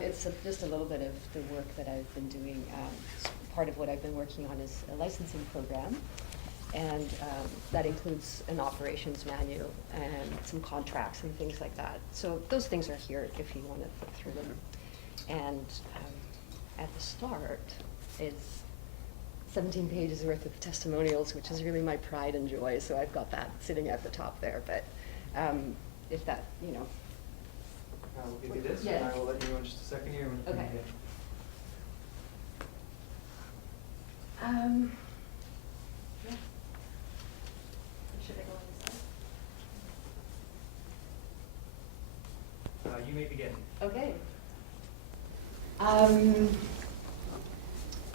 It's just a little bit of the work that I've been doing. Part of what I've been working on is a licensing program, and that includes an operations manual and some contracts and things like that. So those things are here if you want to flip through them. And at the start is 17 pages worth of testimonials, which is really my pride and joy. So I've got that sitting at the top there. But if that, you know. We'll give you this, yes. and I will let you know in just a second here. Okay. Yeah. Should I go on this side? You may begin. Okay.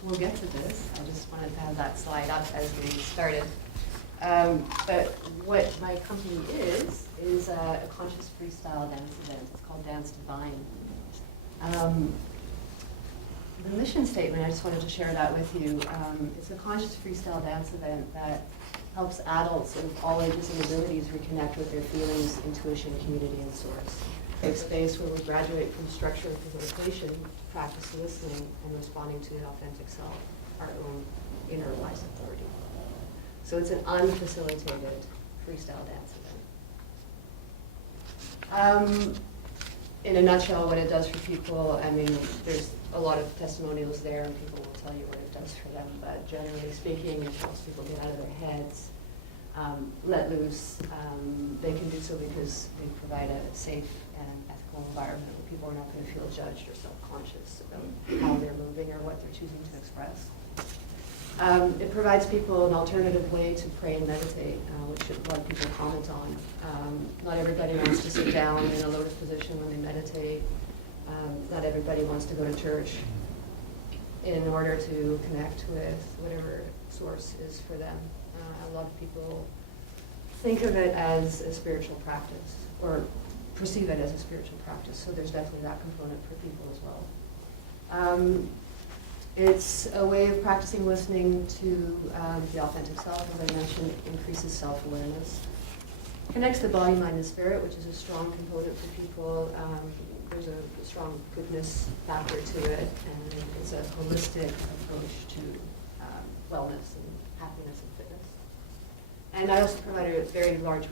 We'll get to this. I just wanted to have that slide up as we started. But what my company is a conscious freestyle dance event. It's called Dance Divine. The mission statement, I just wanted to share that with you. It's a conscious freestyle dance event that helps adults of all ages and abilities reconnect with their feelings, intuition, community, and source. A space where we graduate from structure and facilitation, practice listening, and responding to an authentic self, our own inner wise authority. So it's an unfacilitated freestyle dance event. In a nutshell, what it does for people, I mean, there's a lot of testimonials there, and people will tell you what it does for them, but generally speaking, it helps people get out of their heads, let loose. They can do so because they provide a safe and ethical environment where people are not going to feel judged or self-conscious about how they're moving or what they're choosing to express. It provides people an alternative way to pray and meditate, which a lot of people comment on. Not everybody wants to sit down in a lotus position when they meditate. Not everybody wants to go to church in order to connect with whatever source is for them. A lot of people think of it as a spiritual practice, or perceive it as a spiritual practice, so there's definitely that component for people as well. It's a way of practicing listening to the authentic self, as I mentioned, increases self-awareness. Connects the body, mind, and spirit, which is a strong component for people. There's a strong goodness factor to it, and it's a holistic approach to wellness and happiness and fitness. And I also provide a very large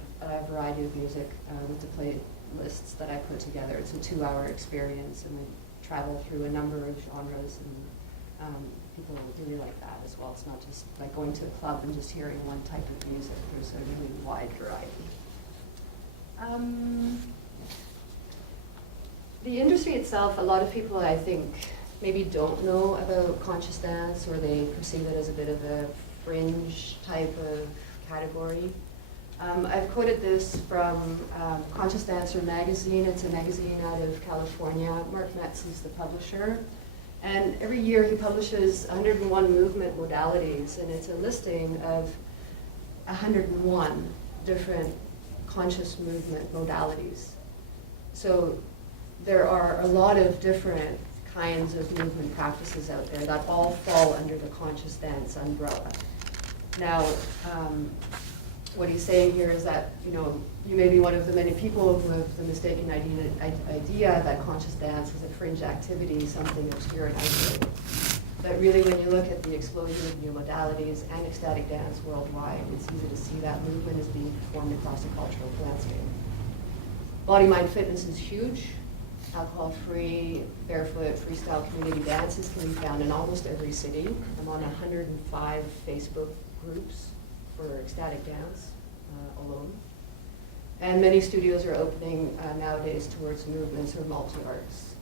variety of music with the playlists that I put together. It's a 2-hour experience, and we travel through a number of genres, and people really like that as well. It's not just like going to a club and just hearing one type of music. There's a really wide variety. The industry itself, a lot of people, I think, maybe don't know about conscious dance, or they perceive it as a bit of a fringe type of category. I've quoted this from Conscious Dancer magazine. It's a magazine out of California. Mark Metz is the publisher. And every year he publishes 101 movement modalities, and it's a listing of 101 different conscious movement modalities. So there are a lot of different kinds of movement practices out there that all fall under the conscious dance umbrella. Now, what he's saying here is that, you know, you may be one of the many people who have the mistaken idea that conscious dance is a fringe activity, something obscure and isolated. But really, when you look at the explosion of new modalities and ecstatic dance worldwide, it's easy to see that movement is being performed across the cultural landscape. Body, mind, fitness is huge. Alcohol-free, barefoot, freestyle community dances can be found in almost every city. I'm on 105 Facebook groups for ecstatic dance alone. And many studios are opening nowadays towards movements or multi-arts.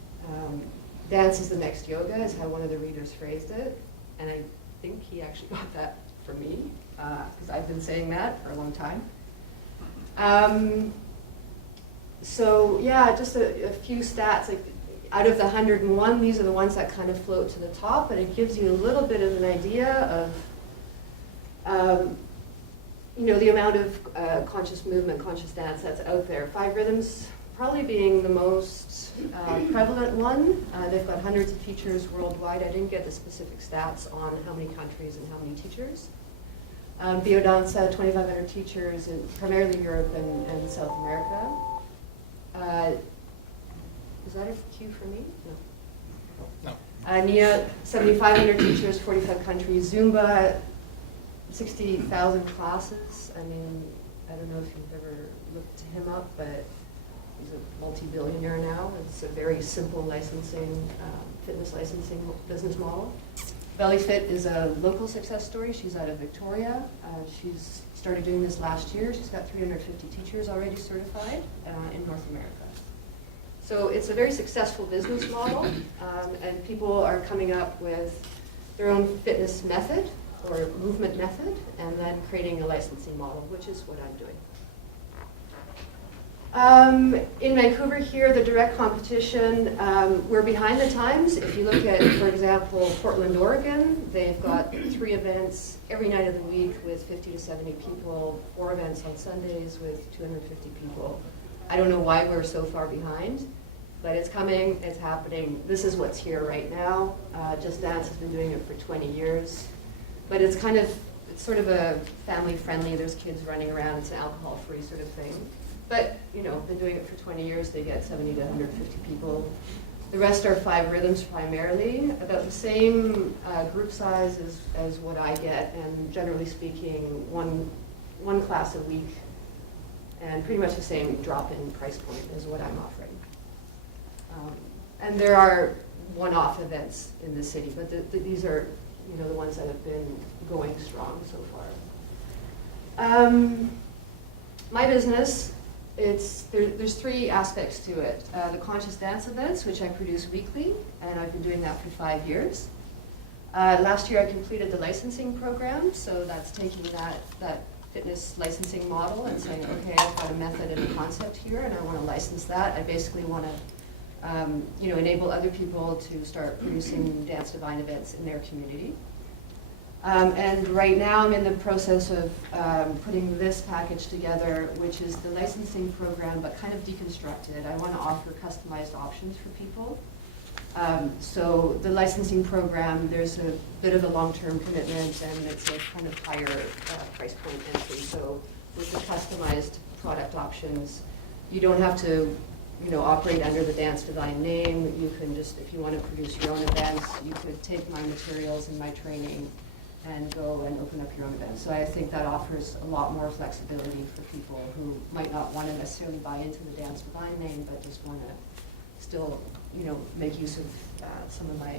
Dance is the next yoga is how one of the readers phrased it. And I think he actually got that from me, because I've been saying that for a long time. So yeah, just a few stats. Like, out of the 101, these are the ones that kind of float to the top, but it gives you a little bit of an idea of you know, the amount of conscious movement, conscious dance that's out there. 5 Rhythms probably being the most prevalent one. They've got hundreds of features worldwide. I didn't get the specific stats on how many countries and how many teachers. Biodanza, 2,500 teachers in primarily Europe and South America. Is that a cue for me? No. No. NIA, 7,500 teachers, 45 countries. Zumba, 60,000 classes. I mean, I don't know if you've ever looked him up, but he's a multi-billionaire now. It's a very simple licensing, fitness licensing business model. Belly Fit is a local success story. She's out of Victoria. She's started doing this last year. She's got 350 teachers already certified in North America. So it's a very successful business model, and people are coming up with their own fitness method or movement method, and then creating a licensing model, which is what I'm doing. In Vancouver here, the direct competition, we're behind the times. If you look at, for example, Portland, Oregon, they've got 3 events every night of the week with 50 to 70 people, 4 events on Sundays with 250 people. I don't know why we're so far behind, but it's coming, it's happening. This is what's here right now. Just Dance has been doing it for 20 years, but it's sort of a family-friendly, there's kids running around, it's an alcohol-free sort of thing. But, you know, been doing it for 20 years, they get 70 to 150 people. The rest are 5 rhythms primarily, about the same group size as what I get, and generally speaking, one class a week, and pretty much the same drop-in price point as what I'm offering. And there are one-off events in the city, but these are, you know, the ones that have been going strong so far. My business, there's 3 aspects to it. The conscious dance events, which I produce weekly, and I've been doing that for 5 years. Last year I completed the licensing program, so that's taking that fitness licensing model and saying, okay, I've got a method and a concept here, and I want to license that. I basically want to enable other people to start producing Dance Divine events in their community. And right now I'm in the process of putting this package together, which is the licensing program, but kind of deconstructed. I want to offer customized options for people. So the licensing program, there's a bit of a long-term commitment, and it's a kind of higher price point entry. So with the customized product options, you don't have to operate under the Dance Divine name. You can just, if you want to produce your own events, you could take my materials and my training and go and open up your own events. So I think that offers a lot more flexibility for people who might not want to necessarily buy into the Dance Divine name, but just want to still, make use of some of my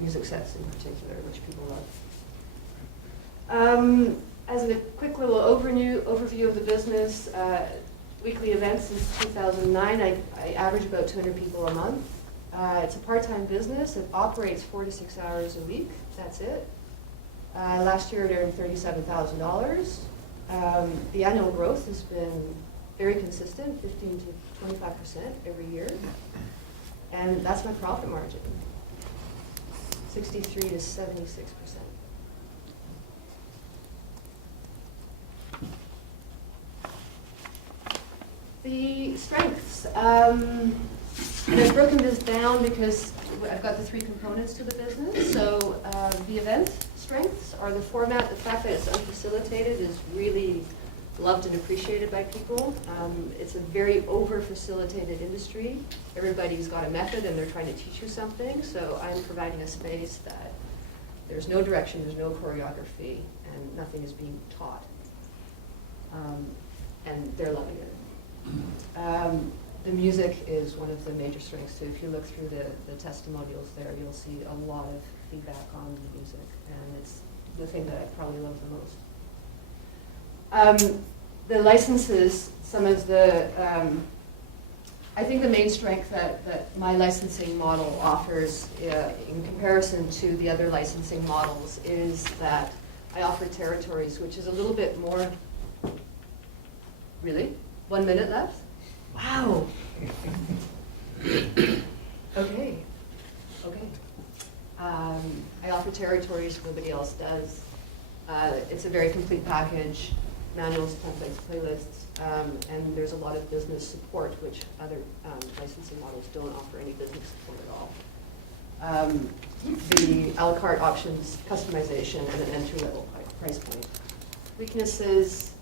music sets in particular, which people love. As a quick little overview of the business, weekly events since 2009, I average about 200 people a month. It's a part-time business. It operates 4 to 6 hours a week. That's it. Last year it earned $37,000. The annual growth has been very consistent, 15 to 25% every year. And that's my profit margin, 63 to 76%. The strengths. And I've broken this down because I've got the 3 components to the business. So the event strengths are the format. The fact that it's unfacilitated is really loved and appreciated by people. It's a very over-facilitated industry. Everybody's got a method and they're trying to teach you something. So I'm providing a space that there's no direction, there's no choreography, and nothing is being taught. And they're loving it. The music is one of the major strengths too. If you look through the testimonials there, you'll see a lot of feedback on the music, and it's the thing that I probably love the most. The licenses, some of the, I think the main strength that my licensing model offers in comparison to the other licensing models is that I offer territories, which is a little bit more, really? 1 minute left? Wow. Okay. I offer territories nobody else does. It's a very complete package, manuals, templates, playlists, and there's a lot of business support, which other licensing models don't offer any business support at all. The a la carte options, customization, and an entry-level price point. Weaknesses,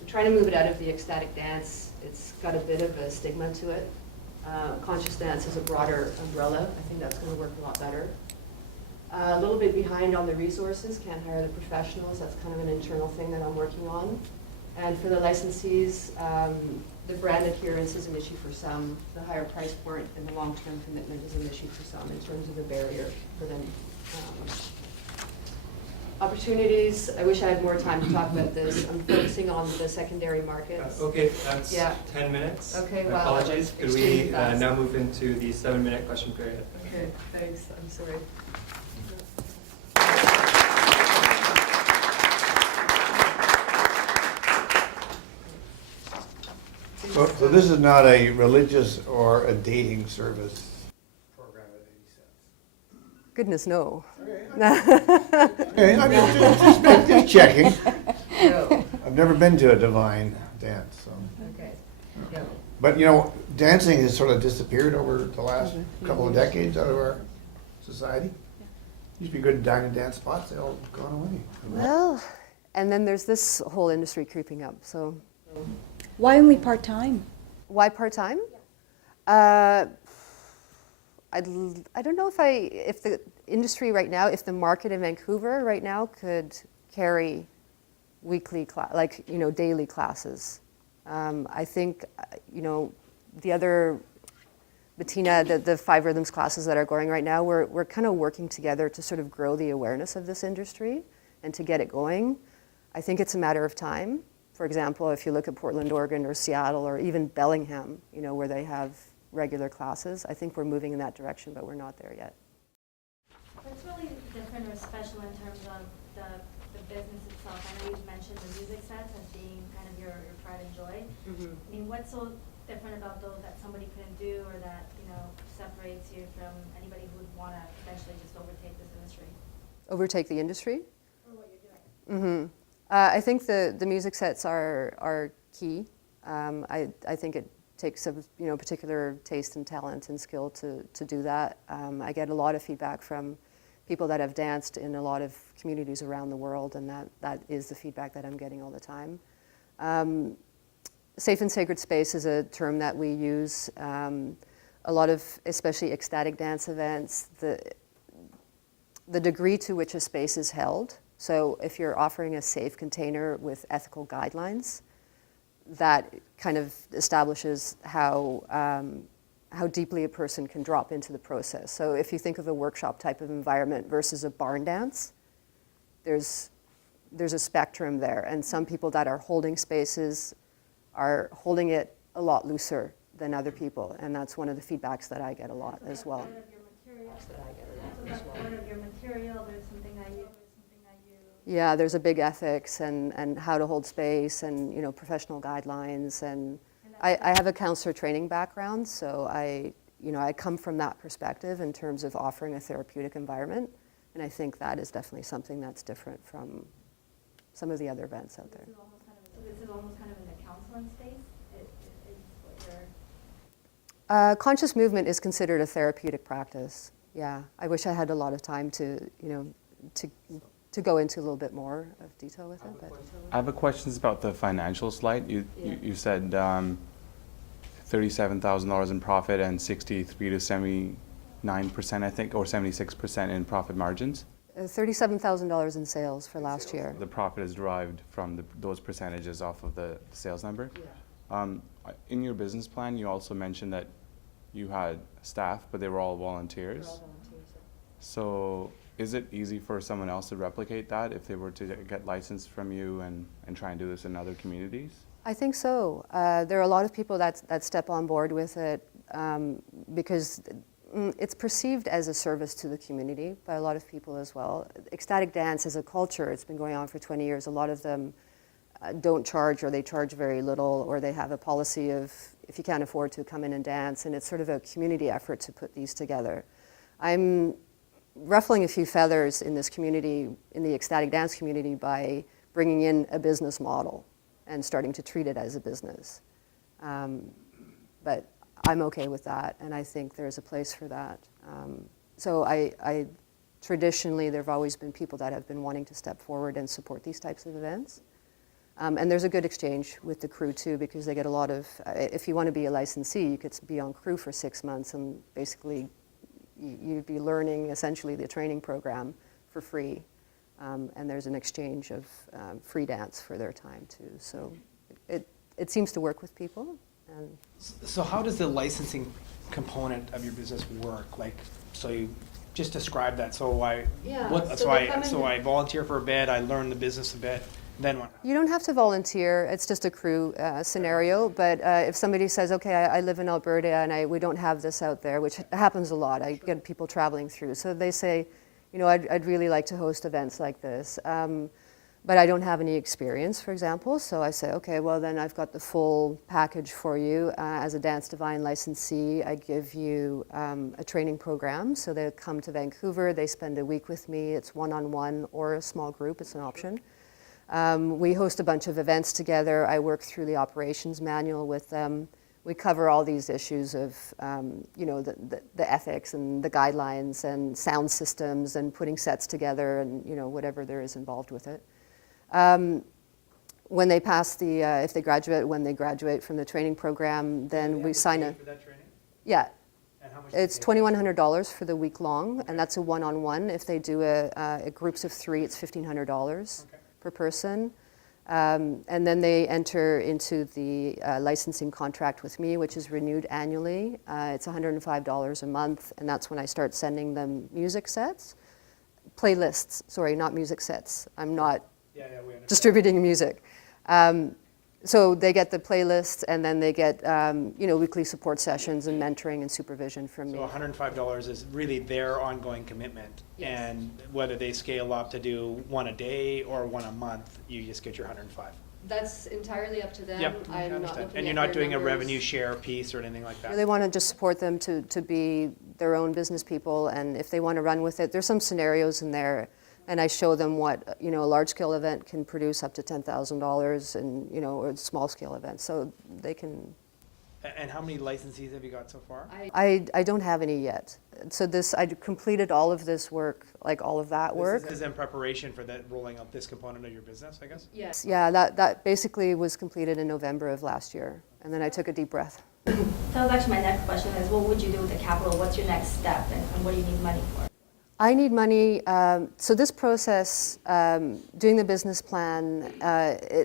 I'm trying to move it out of the ecstatic dance. It's got a bit of a stigma to it. Conscious dance is a broader umbrella. I think that's going to work a lot better. A little bit behind on the resources, can't hire the professionals. That's kind of an internal thing that I'm working on. And for the licensees, the brand adherence is an issue for some. The higher price point and the long-term commitment is an issue for some in terms of the barrier for them. Opportunities, I wish I had more time to talk about this. I'm focusing on the secondary markets. Okay, that's Yeah. 10 minutes. Okay, My wow, apologies. that's Could we extremely fast. now move into the 7-minute question period? Okay, thanks, I'm sorry. So this is not a religious or a dating service program at any sense? Goodness, no. Okay, I'm just checking. No, I've never been to a divine dance, so. okay, no. But you know, dancing has sort of disappeared over the last couple of decades out of our society. Used to be good dine and dance spots, they all gone away. Well, and then there's this whole industry creeping up, so. Why only part-time? Why part-time? I don't know if the industry right now, if the market in Vancouver right now could carry weekly, daily classes. I think, the other, Bettina, the 5 rhythms classes that are going right now, we're kind of working together to sort of grow the awareness of this industry and to get it going. I think it's a matter of time. For example, if you look at Portland, Oregon, or Seattle, or even Bellingham, where they have regular classes, I think we're moving in that direction, but we're not there yet. What's really different or special in terms of the business itself? I know you've mentioned the music sets as being kind of your pride and joy. Mm-hmm. I mean, what's so different about those that somebody couldn't do, or that separates you from anybody who would want to eventually just overtake this industry? Overtake the industry? Or what you're doing? Mm-hmm. I think the music sets are key. I think it takes a particular taste and talent and skill to do that. I get a lot of feedback from people that have danced in a lot of communities around the world, and that is the feedback that I'm getting all the time. Safe and sacred space is a term that we use. A lot of, especially ecstatic dance events, the degree to which a space is held. So if you're offering a safe container with ethical guidelines, that kind of establishes how deeply a person can drop into the process. So if you think of a workshop type of environment versus a barn dance, there's a spectrum there. And some people that are holding spaces are holding it a lot looser than other people. And that's one of the feedbacks that I get a lot as well. Part of your material. So that's part of your material. There's something that you. Yeah, there's a big ethics and how to hold space and professional guidelines, and I have a counselor training background, so I come from that perspective in terms of offering a therapeutic environment, and I think that is definitely something that's different from some of the other events out there. This is almost kind of in the counseling space. Is what you're. Conscious movement is considered a therapeutic practice. Yeah, I wish I had a lot of time to go into a little bit more of detail with it. But. I have a question about the financial slide. You said $37,000 in profit and 63 to 79%, I think, or 76% in profit margins. $37,000 in sales for last year. The profit is derived from those percentages off of the sales number. Yeah. In your business plan, you also mentioned that you had staff, but they were all volunteers. We're all volunteers, yeah. So is it easy for someone else to replicate that if they were to get licensed from you and try and do this in other communities? I think so. There are a lot of people that step on board with it because it's perceived as a service to the community by a lot of people as well. Ecstatic dance is a culture. It's been going on for 20 years. A lot of them don't charge, or they charge very little, or they have a policy of if you can't afford to, come in and dance, and it's sort of a community effort to put these together. I'm ruffling a few feathers in this community, in the ecstatic dance community, by bringing in a business model and starting to treat it as a business. But I'm okay with that, and I think there's a place for that. So I traditionally, there have always been people that have been wanting to step forward and support these types of events. And there's a good exchange with the crew too, because they get a lot of, if you want to be a licensee, you could be on crew for 6 months and basically you'd be learning essentially the training program for free. And there's an exchange of free dance for their time too. So it seems to work with people. And So how does the licensing component of your business work? Like, so you just describe that. So I volunteer for a bit, I learn the business a bit, then what? you don't have to volunteer. It's just a crew scenario. But if somebody says, okay, I live in Alberta and we don't have this out there, which happens a lot. I get people traveling through. So they say, you know, I'd really like to host events like this. But I don't have any experience, for example. So I say, okay, well then I've got the full package for you. As a Dance Divine licensee, I give you a training program. So they come to Vancouver, they spend a week with me. It's one-on-one or a small group, it's an option. We host a bunch of events together. I work through the operations manual with them. We cover all these issues of, you know, the ethics and the guidelines and sound systems and putting sets together and, you know, whatever there is involved with it. When they pass if they graduate from the training program, then we sign a, For that training? yeah, And how much it's do you pay? $2,100 for the week long, and that's a one-on-one. If they do a groups of 3, it's $1,500 Okay. per person. And then they enter into the licensing contract with me, which is renewed annually. It's $105 a month, and that's when I start sending them music sets. Playlists, sorry, not music sets. I'm not Yeah, we understand. distributing music. So they get the playlists, and then they get you know, weekly support sessions and mentoring and supervision from me. So $105 is really their ongoing commitment. Yes. And whether they scale up to do one a day or one a month, you just get your 105. That's entirely up to them. Yep, I I'm not understand. looking And you're at not their doing a numbers. revenue share piece or anything like that? They want to just support them to be their own business people, and if they want to run with it, there's some scenarios in there, and I show them what, you know, a large-scale event can produce up to $10,000, and, you know, or small-scale events, so they can. And how many licensees have you got so far? I don't have any yet. So I completed all of this work, like all of that work. This is in preparation for that, rolling out this component of your business, I guess? Yes. Yeah, that basically was completed in November of last year, and then I took a deep breath. That was actually my next question is, what would you do with the capital? What's your next step and what do you need money for? I need money. So this process, doing the business plan,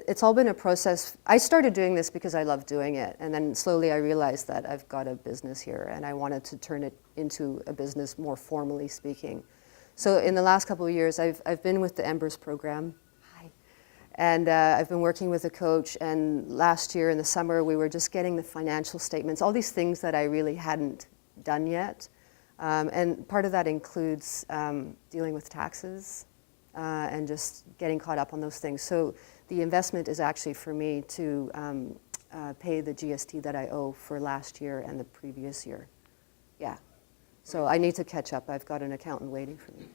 it's all been a process. I started doing this because I love doing it, and then slowly I realized that I've got a business here, and I wanted to turn it into a business, more formally speaking. So in the last couple of years, I've been with the Embers program. Hi. And I've been working with a coach, and last year in the summer, we were just getting the financial statements, all these things that I really hadn't done yet. And part of that includes dealing with taxes and just getting caught up on those things. So the investment is actually for me to pay the GST that I owe for last year and the previous year. Yeah. So I need to catch up. I've got an accountant waiting for me.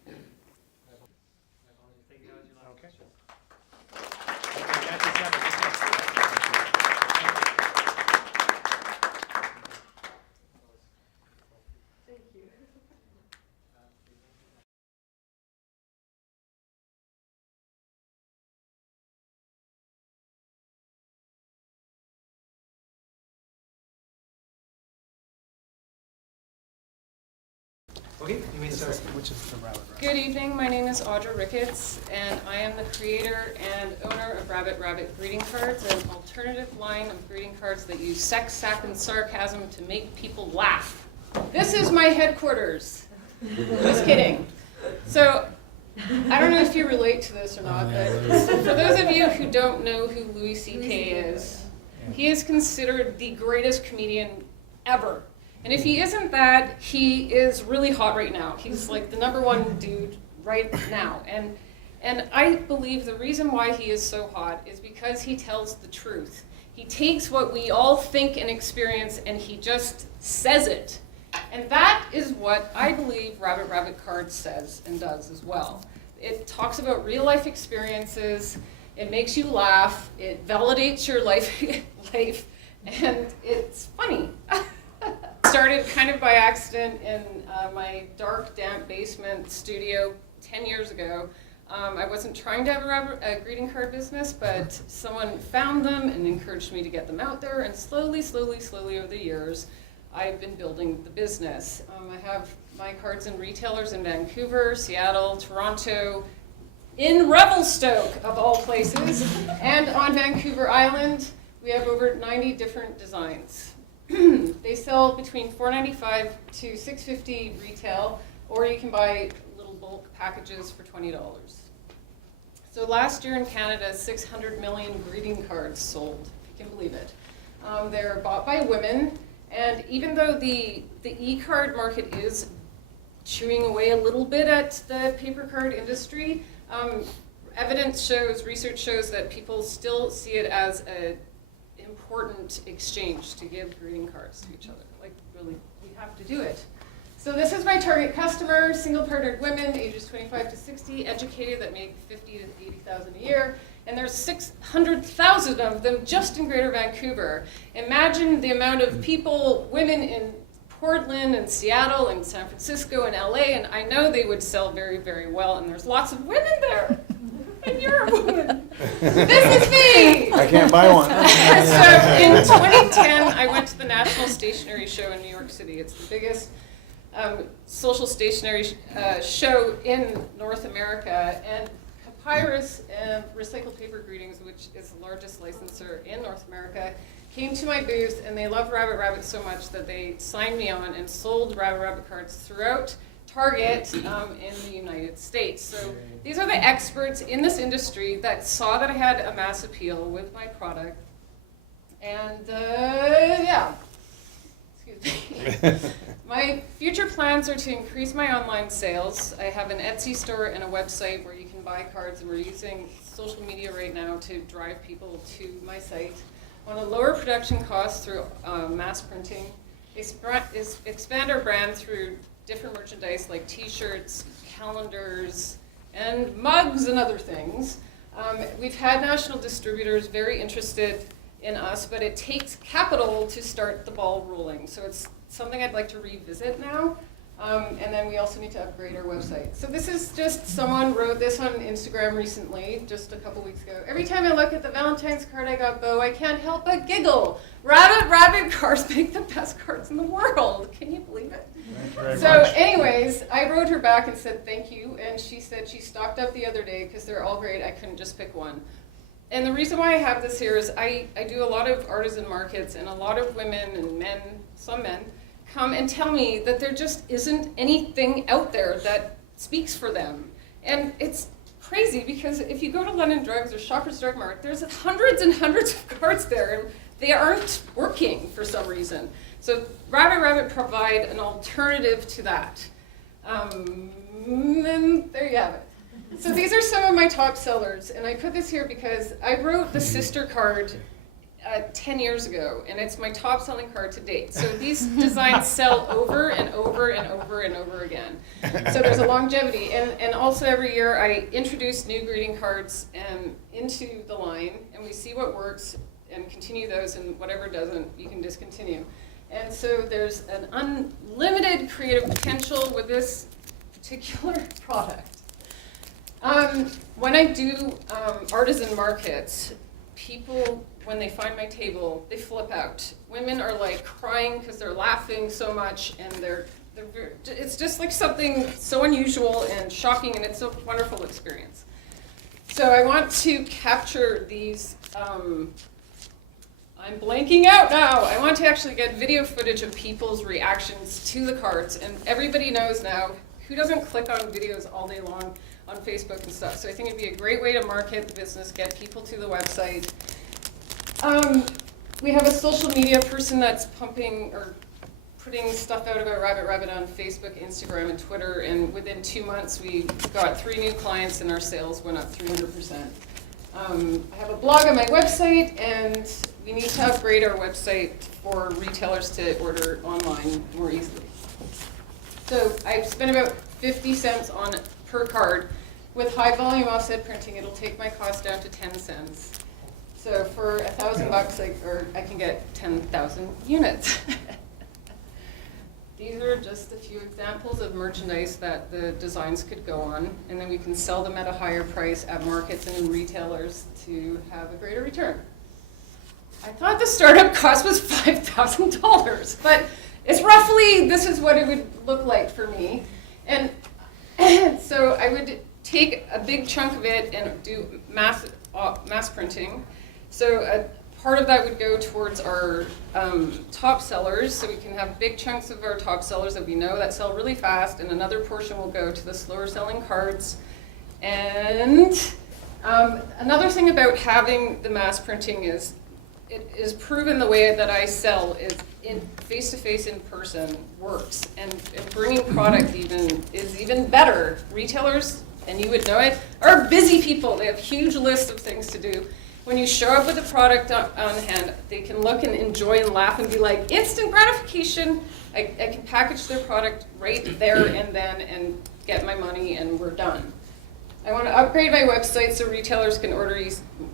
Okay, you may start, which is the Rabbit Rabbit. Good evening, my name is Audra Ricketts, and I am the creator and owner of Rabbit Rabbit greeting cards, an alternative line of greeting cards that use sex, sap, and sarcasm to make people laugh. This is my headquarters. Just kidding. So, I don't know if you relate to this or not, but for those of you who don't know who Louis C.K. is, he is considered the greatest comedian ever. And if he isn't that, he is really hot right now. He's like the #1 dude right now. And I believe the reason why he is so hot is because he tells the truth. He takes what we all think and experience and he just says it. And that is what I believe Rabbit Rabbit Cards says and does as well. It talks about real life experiences, it makes you laugh, it validates your life, and it's funny. Started kind of by accident in my dark, damp basement studio 10 years ago. I wasn't trying to have a greeting card business, but someone found them and encouraged me to get them out there, and slowly over the years, I've been building the business. I have my cards in retailers in Vancouver, Seattle, Toronto, in Revelstoke, of all places, and on Vancouver Island. We have over 90 different designs. They sell between $4.95 to $6.50 retail, or you can buy little bulk packages for $20. So last year in Canada, 600 million greeting cards sold, if you can believe it. They're bought by women, and even though the e-card market is chewing away a little bit at the paper card industry, evidence shows, research shows that people still see it as an important exchange to give greeting cards to each other. Like, really, we have to do it. So this is my target customer, single-partnered women, ages 25 to 60, educated, that make $50,000 to $80,000 a year, and there's 600,000 of them just in Greater Vancouver. Imagine the amount of people, women in Portland and Seattle and San Francisco and LA, and I know they would sell very, very well, and there's lots of women there. And you're a woman. This is me! I can't buy one. So in 2010, I went to the National Stationery Show in New York City. It's the biggest social stationery show in North America, and Papyrus and Recycled Paper Greetings, which is the largest licensor in North America, came to my booth, and they loved Rabbit Rabbit so much that they signed me on and sold Rabbit Rabbit cards throughout Target in the United States. So these are the experts in this industry that saw that I had a mass appeal with my product. And yeah, excuse me. My future plans are to increase my online sales. I have an Etsy store and a website where you can buy cards, and we're using social media right now to drive people to my site. I want to lower production costs through mass printing, expand our brand through different merchandise like t-shirts, calendars, and mugs and other things. We've had national distributors very interested in us, but it takes capital to start the ball rolling. So it's something I'd like to revisit now. And then we also need to upgrade our website. So this is just, someone wrote this on Instagram recently, just a couple weeks ago. Every time I look at the Valentine's card I got, Bo, I can't help but giggle. Rabbit cards make the best cards in the world. Can you believe it? So anyways, I wrote her back and said thank you, and she said she stocked up the other day because they're all great. I couldn't just pick one. And the reason why I have this here is I do a lot of artisan markets, and a lot of women and men, some men, come and tell me that there just isn't anything out there that speaks for them. And it's crazy because if you go to London Drugs or Shoppers Drug Mart, there's hundreds and hundreds of cards there, and they aren't working for some reason. So Rabbit Rabbit provide an alternative to that. And there you have it. So these are some of my top sellers, and I put this here because I wrote the sister card 10 years ago, and it's my top selling card to date. So these designs sell over and over and over and over again. So there's a longevity, and also every year I introduce new greeting cards into the line, and we see what works and continue those, and whatever doesn't, you can discontinue. And so there's an unlimited creative potential with this particular product. When I do artisan markets, people, when they find my table, they flip out. Women are like crying because they're laughing so much, and it's just like something so unusual and shocking, and it's a wonderful experience. So I want to capture these, I'm blanking out now. I want to actually get video footage of people's reactions to the cards, and everybody knows now who doesn't click on videos all day long on Facebook and stuff. So I think it'd be a great way to market the business, get people to the website. We have a social media person that's pumping or putting stuff out about Rabbit Rabbit on Facebook, Instagram, and Twitter, and within 2 months we got 3 new clients and our sales went up 300%. I have a blog on my website, and we need to upgrade our website for retailers to order online more easily. So I've spent about 50 cents on per card. With high volume offset printing, it'll take my cost down to 10 cents. So for $1,000, I can get 10,000 units. these are just a few examples of merchandise that the designs could go on, and then we can sell them at a higher price at markets and in retailers to have a greater return. I thought the startup cost was $5,000, but it's roughly, this is what it would look like for me. And so I would take a big chunk of it and do mass printing. So a part of that would go towards our top sellers, so we can have big chunks of our top sellers that we know that sell really fast, and another portion will go to the slower selling cards. And another thing about having the mass printing is it is proven the way that I sell is in face-to-face in person works, and bringing product is even better. Retailers, and you would know it, are busy people. They have huge lists of things to do. When you show up with a product on hand, they can look and enjoy and laugh and be like, instant gratification. I can package their product right there and then and get my money and we're done. I want to upgrade my website so retailers can order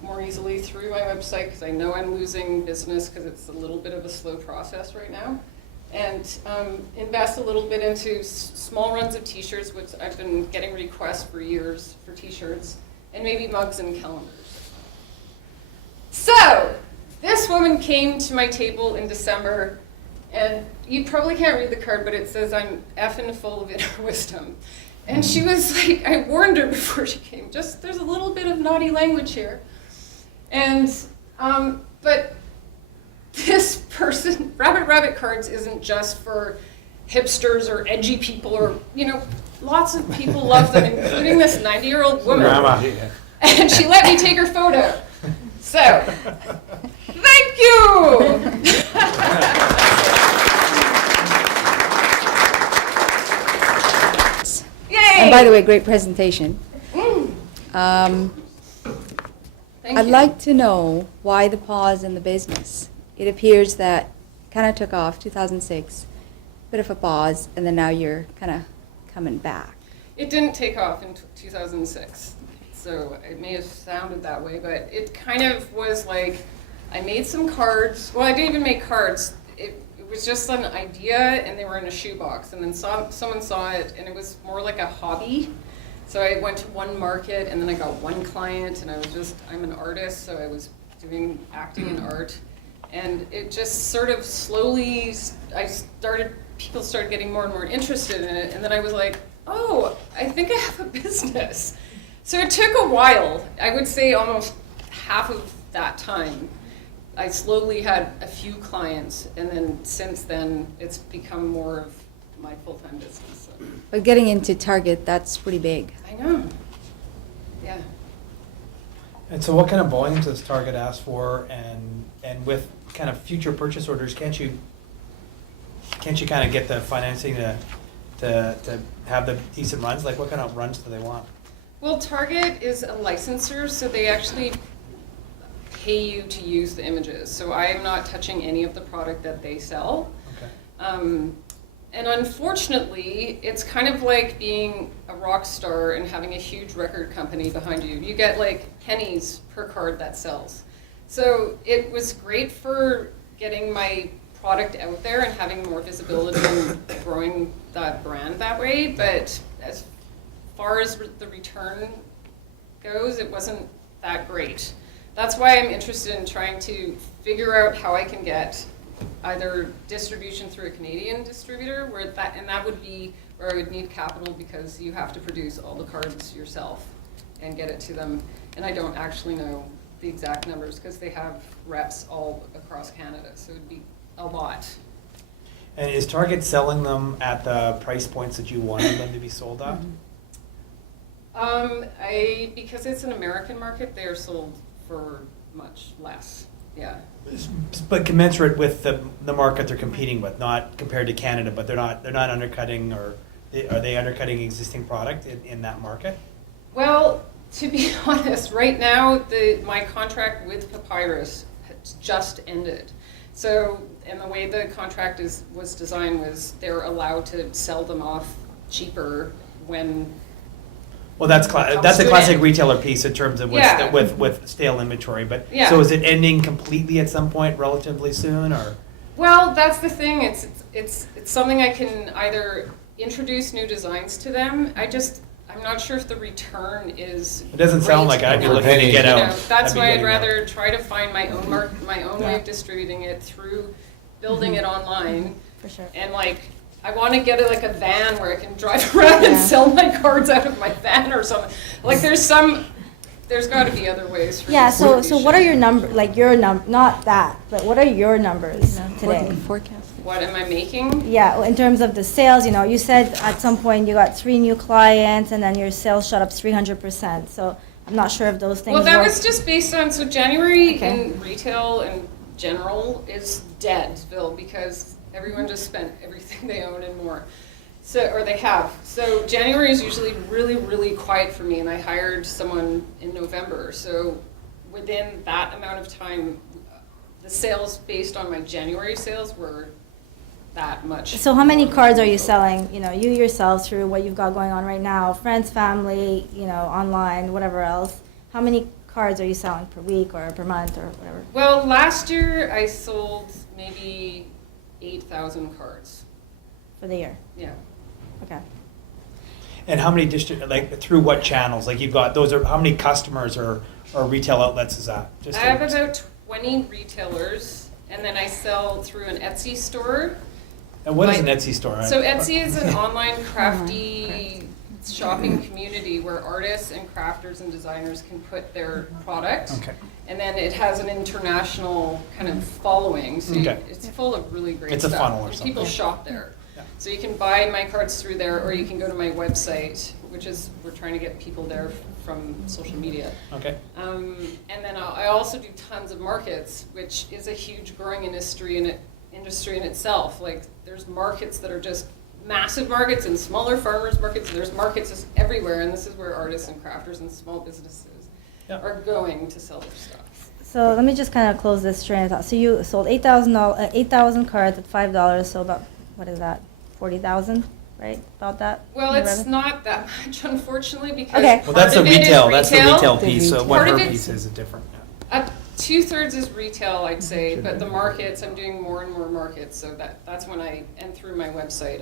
more easily through my website, because I know I'm losing business because it's a little bit of a slow process right now. And invest a little bit into small runs of t-shirts, which I've been getting requests for years for t-shirts, and maybe mugs and calendars. So, this woman came to my table in December, and you probably can't read the card, but it says, "I'm effing full of inner wisdom." And she was like, I warned her before she came, just there's a little bit of naughty language here. And, but this person, Rabbit Cards isn't just for hipsters or edgy people or, lots of people love them, including this 90-year-old woman. Grandma. And she let me take her photo. So, thank you! Yay! And by the way, great presentation. Thank I'd you. like to know why the pause in the business. It appears that kind of took off 2006, bit of a pause, and then now you're kind of coming back. It didn't take off in 2006, so it may have sounded that way, but it kind of was like, I made some cards. Well, I didn't even make cards. It was just an idea, and they were in a shoebox, and then someone saw it, and it was more like a hobby. So I went to one market, and then I got one client, and I'm an artist, so I was doing acting and art, and it just sort of slowly, people started getting more and more interested in it, and then I was like, oh, I think I have a business. So it took a while. I would say almost half of that time. I slowly had a few clients, and then since then, it's become more of my full-time business. So. But getting into Target, that's pretty big. I know. Yeah. And so what kind of volumes does Target ask for, and with kind of future purchase orders, can't you kind of get the financing to have the decent runs? Like, what kind of runs do they want? Well, Target is a licensor, so they actually pay you to use the images. So I am not touching any of the product that they sell. Okay. And unfortunately, it's kind of like being a rock star and having a huge record company behind you. You get like pennies per card that sells. So it was great for getting my product out there and having more visibility and growing that brand that way. But as far as the return goes, it wasn't that great. That's why I'm interested in trying to figure out how I can get either distribution through a Canadian distributor, and that would be where I would need capital, because you have to produce all the cards yourself and get it to them. And I don't actually know the exact numbers because they have reps all across Canada, so it would be a lot. And is Target selling them at the price points that you wanted them to be sold at? Because it's an American market, they are sold for much less. Yeah. But commensurate with the market they're competing with, not compared to Canada, but they're not undercutting, or are they undercutting existing product in that market? Well, to be honest, right now my contract with Papyrus has just ended. So, and the way the contract was designed was they're allowed to sell them off cheaper when. Well, that's a classic retailer piece in terms of with stale inventory. But yeah. So is it ending completely at some point, relatively soon, or? Well, that's the thing. It's something I can either introduce new designs to them. I'm not sure if the return is. It doesn't sound great like I'd be enough. looking to get You out. know, that's I'd be why I'd getting out. rather try to find my own my own way of distributing it through building it online. For sure. And like, I want to get like a van where I can drive around and sell my cards out of my van or something. Like, there's got to be other ways for Yeah, so what are distribution. your not that, but what are your numbers today? Forecast. What am I making? Yeah, in terms of the sales, you said at some point you got 3 new clients and then your sales shot up 300%. So I'm not sure if those things Well, that work. was just based on, so January Okay. in retail in general is dead, Bill, because everyone just spent everything they own and more. So, or they have. So January is usually really, really quiet for me, and I hired someone in November. So within that amount of time, the sales based on my January sales were that much. So how many cards are you selling, you yourself through what you've got going on right now, friends, family, online, whatever else? How many cards are you selling per week or per month or whatever? Well, last year I sold maybe 8,000 cards. For the year? Yeah. Okay. And how many through what channels? Like you've got, how many customers or retail outlets is that? I have about 20 retailers, and then I sell through an Etsy store. And what is an like- Etsy store? So Etsy is an online crafty shopping community where artists and crafters and designers can put their product. Okay. And then it has an international kind of following, so Okay. it's full of really great It's a stuff. funnel or And something. people shop there. Yeah. So you can buy my cards through there, or you can go to my website, which is, we're trying to get people there from social media. Okay. And then I also do tons of markets, which is a huge growing industry in itself. Like, there's markets that are just massive markets and smaller farmers markets. There's markets just everywhere, and this is where artists and crafters and small businesses Yeah. are going to sell their stuff. So let me just kind of close this train of thought. So you sold 8,000 cards at $5, so about, what is that, 40,000, right? About that? Well, in it's revenue? not that much, unfortunately, because Okay. Well, that's the part of it is retail. That's the retail The piece. So retail. what Part her of it's- piece is different. Yeah. 2/3 is retail, I'd say, but the markets, I'm doing more and more markets, so that's when and through my website,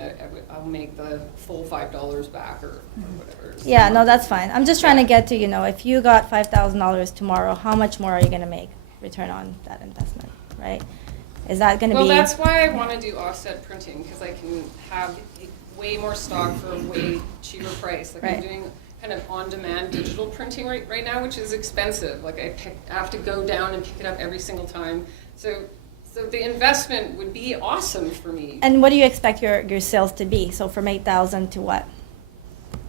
I'll make the full $5 back or whatever. Yeah, no, that's fine. I'm just trying to get to, if you got $5,000 tomorrow, how much more are you going to make return on that investment, right? Is that going to Well, be? that's why I want to do offset printing, because I can have way more stock for a way cheaper price. Like, I'm Right. doing kind of on-demand digital printing right now, which is expensive. Like, I have to go down and pick it up every single time. So the investment would be awesome for me. And what do you expect your sales to be? So from 8,000 to what?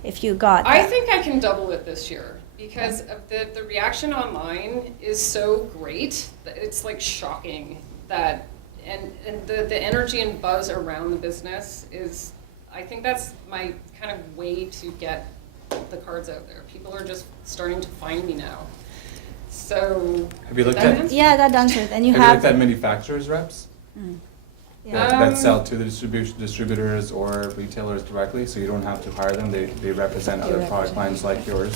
If you got I that. think I can double it this year because of the reaction online is so great that it's like shocking that and the energy and buzz around the business is, I think that's my kind of way to get the cards out there. People are just starting to find me now. So Have you looked that at, answer- Yeah, that answers. And you have you have. looked at manufacturers reps? Yeah. That sell to the distributors or retailers directly, so you don't have to hire them, they represent other product lines like yours?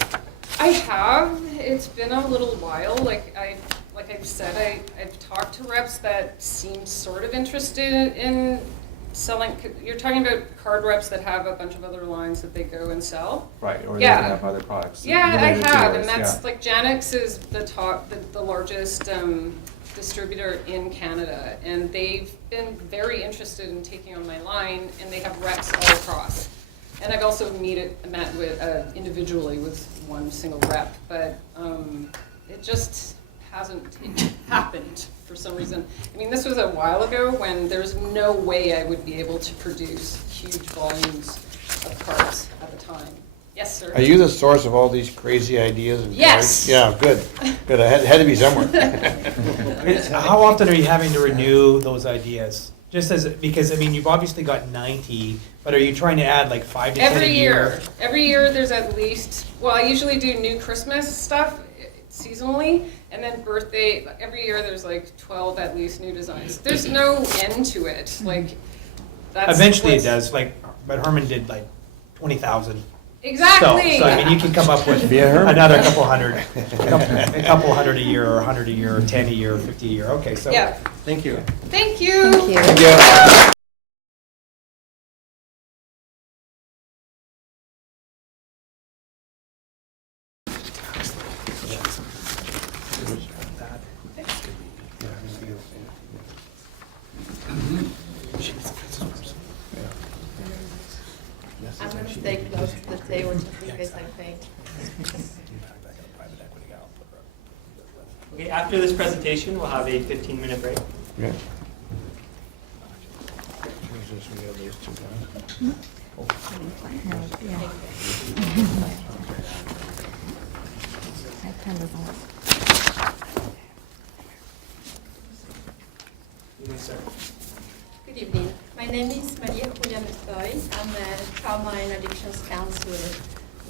I have. It's been a little while. Like I've said, I've talked to reps that seem sort of interested in selling. You're talking about card reps that have a bunch of other lines that they go and sell. Right, or they Yeah. have other products. Yeah, I related to have, yours, and that's yeah. like Janix is the largest distributor in Canada, and they've been very interested in taking on my line, and they have reps all across. And I've also met with individually with one single rep, but it just hasn't happened for some reason. I mean, this was a while ago when there's no way I would be able to produce huge volumes of cards at the time. Yes, sir. Are you the source of all these crazy ideas? And Yes. Yeah, good. Good. I had to be somewhere. How often are you having to renew those ideas? Because, I mean, you've obviously got 90, but are you trying to add like 5 to 10 a Every year? year. Every year there's at least, well, I usually do new Christmas stuff seasonally, and then birthday, every year there's like 12 at least new designs. There's no end to it, like, that's. Eventually it what's- does, but Herman did like 20,000 Exactly. So I mean, you can come up with Be a hermit. another couple hundred, a couple hundred a year, or 100 a year, or 10 a year, or 50 a year. Okay, so. Yeah. Thank you. Thank you. Thank you. Yeah. I'm gonna stay close to the table just in case I faint. Okay, after this presentation, we'll have a 15-minute break. Yeah. Good evening. My name is Maria Julia Mestoy. I'm a trauma and addictions counselor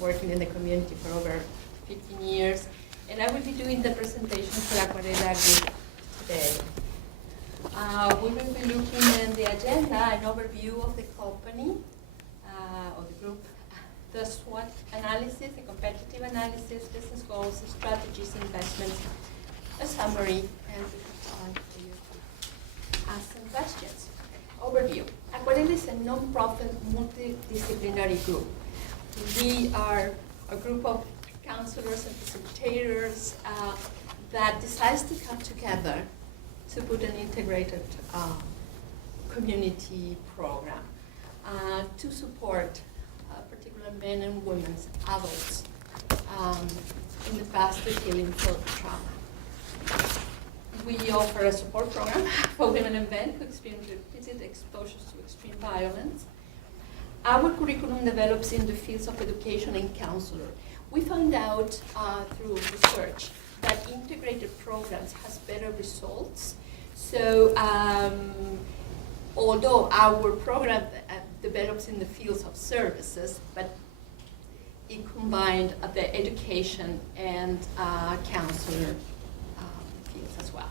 working in the community for over 15 years. And I will be doing the presentation for Aquarela Group today. We will be looking in the agenda, an overview of the company, of the group, the SWOT analysis, the competitive analysis, business goals, strategies, investments, a summary, and we have time for you to ask some questions. Overview. Aquarela is a non-profit multidisciplinary group. We are a group of counselors and facilitators that decides to come together to put an integrated community program to support particular men and women, adults, in the path to healing for trauma. We offer a support program for women and men who experience repeated exposures to extreme violence. Our curriculum develops in the fields of education and counselor. We found out through research that integrated programs has better results. So although our program develops in the fields of services, but it combined the education and counselor fields as well.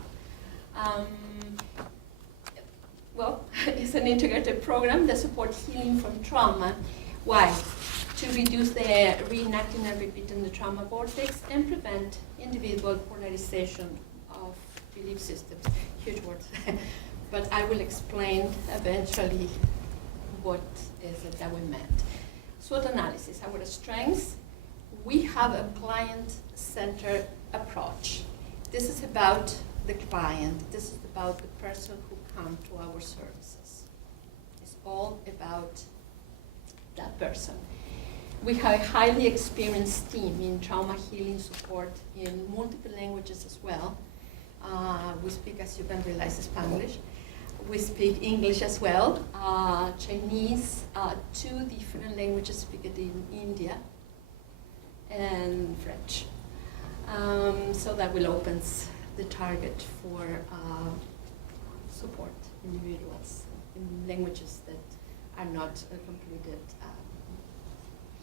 Well, it's an integrated program that supports healing from trauma. Why? To reduce the reenacting and repeating the trauma vortex and prevent individual polarization of belief systems. Huge words. But I will explain eventually what is it that we meant. SWOT analysis, our strengths. We have a client-centered approach. This is about the client. This is about the person who comes to our services. It's all about that person. We have a highly experienced team in trauma healing support in multiple languages as well. We speak, as you can realize, Spanish. We speak English as well, Chinese, 2 different languages spoken in India, and French. So that will open the target for support individuals in languages that are not completed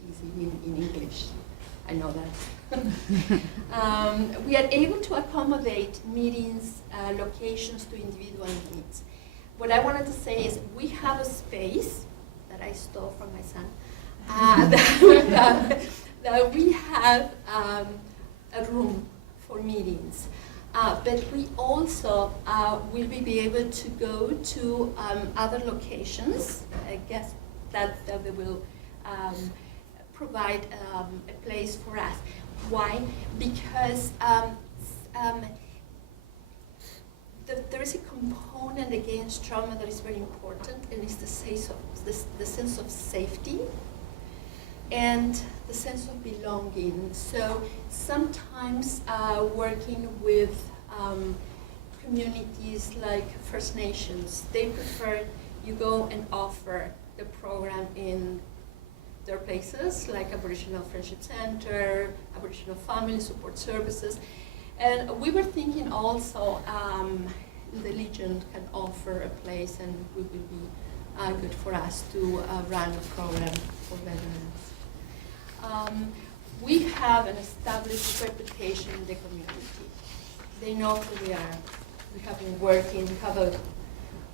easy in English. I know that. We are able to accommodate meetings, locations to individual needs. What I wanted to say is we have a space that I stole from my son, that we have a room for meetings. But we also will be able to go to other locations. I guess that they will provide a place for us. Why? Because there is a component against trauma that is very important, and it's the sense of safety and the sense of belonging. So sometimes working with communities like First Nations, they prefer you go and offer the program in their places, like Aboriginal Friendship Center, Aboriginal Family Support Services. And we were thinking also the Legion can offer a place, and it would be good for us to run a program for veterans. We have an established reputation in the community. They know who we are. We have been working, we have a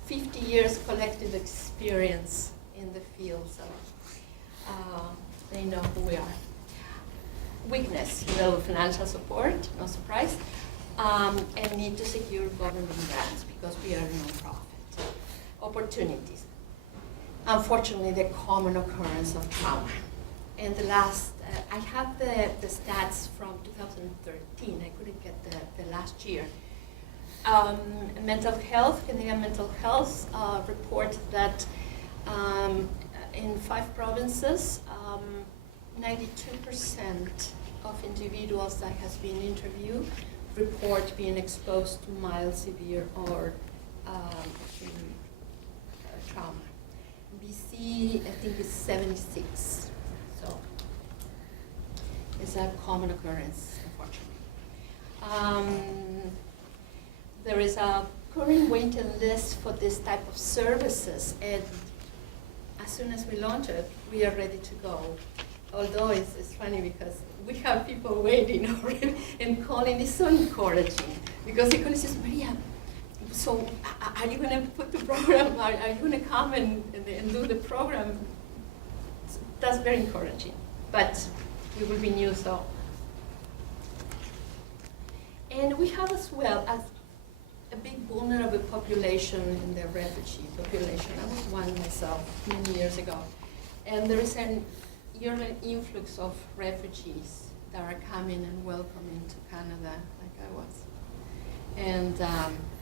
50 years collective experience in the fields of they know who we are. Weakness, little financial support, no surprise, and need to secure government grants because we are a nonprofit. Opportunities. Unfortunately, the common occurrence of trauma. And the last, I have the stats from 2013. I couldn't get the last year. Mental health, Canadian Mental Health report that in 5 provinces, 92% of individuals that has been interviewed report being exposed to mild, severe, or trauma. BC, I think, is 76. So it's a common occurrence, unfortunately. There is a current waiting list for this type of services, and as soon as we launch it, we are ready to go. Although it's funny because we have people waiting already and calling. It's so encouraging because the colleague says, Maria, so are you going to put the program, are you going to come and do the program? That's very encouraging, but we will be new, so. And we have as well as a big vulnerable population in the refugee population. I was one myself many years ago. And there is an yearly influx of refugees that are coming and welcoming to Canada, like I was. And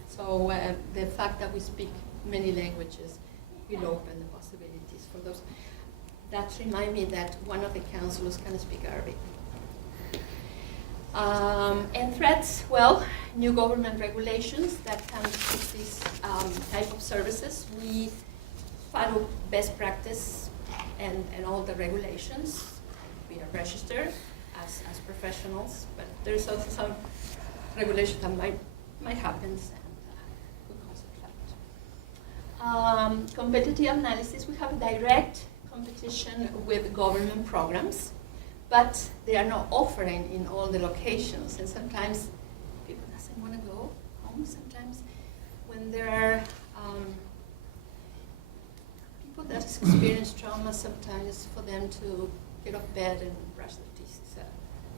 so the fact that we speak many languages will open the possibilities for those. That reminds me that one of the counselors can speak Arabic. And threats, well, new government regulations that can fix these type of services. We follow best practice and all the regulations. We are registered as professionals, but there's also some regulation that might happen and could cause a threat. Competitive analysis, we have direct competition with government programs, but they are not offering in all the locations, and sometimes people doesn't want to go home. Sometimes when there are people that experience trauma, sometimes for them to get off bed and brush their teeth is a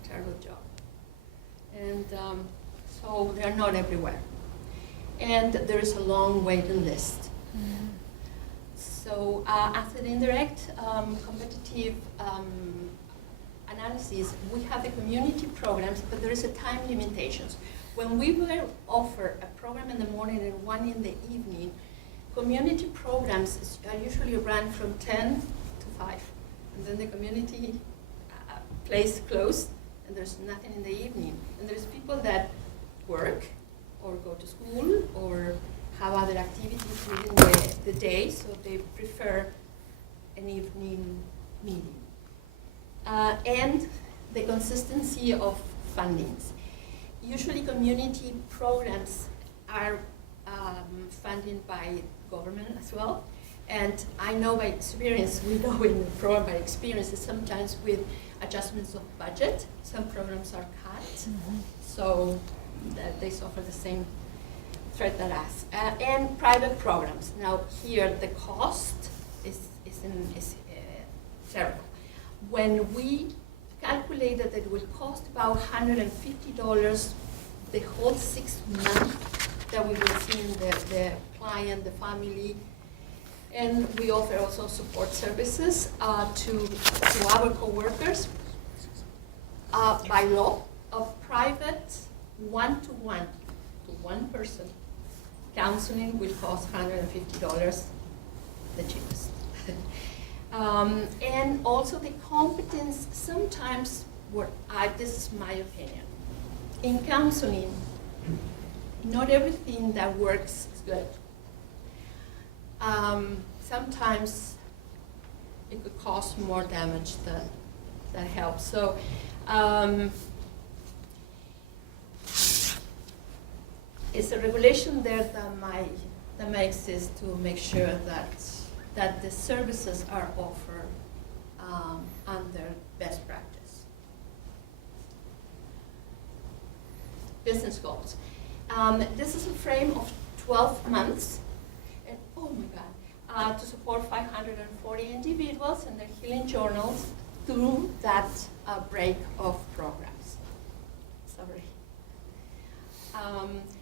terrible job. And so they are not everywhere. And there is a long waiting list. Mm-hmm. So as an indirect competitive analysis, we have the community programs, but there is a time limitations. When we will offer a program in the morning and one in the evening, community programs are usually run from 10 to 5. And then the community place closed, and there's nothing in the evening. And there's people that work or go to school or have other activities within the day, so they prefer an evening meeting. And the consistency of fundings. Usually community programs are funded by government as well. And I know by experience, we know in the program by experience that sometimes with adjustments of budget, some programs are cut. Mm-hmm. So that they suffer the same threat that us. And private programs. Now here the cost is terrible. When we calculated that it will cost about $150 the whole 6 months that we will see in the client, the family, and we offer also support services to our coworkers. By law, of private one-to-one, to one person, counseling will cost $150, the cheapest. And also the competence, sometimes, this is my opinion, in counseling, not everything that works is good. Sometimes it could cause more damage than help. So it's a regulation there that makes this to make sure that the services are offered under best practice. Business goals. This is a frame of 12 months, and oh my God, to support 540 individuals in their healing journals through that break of programs. Sorry.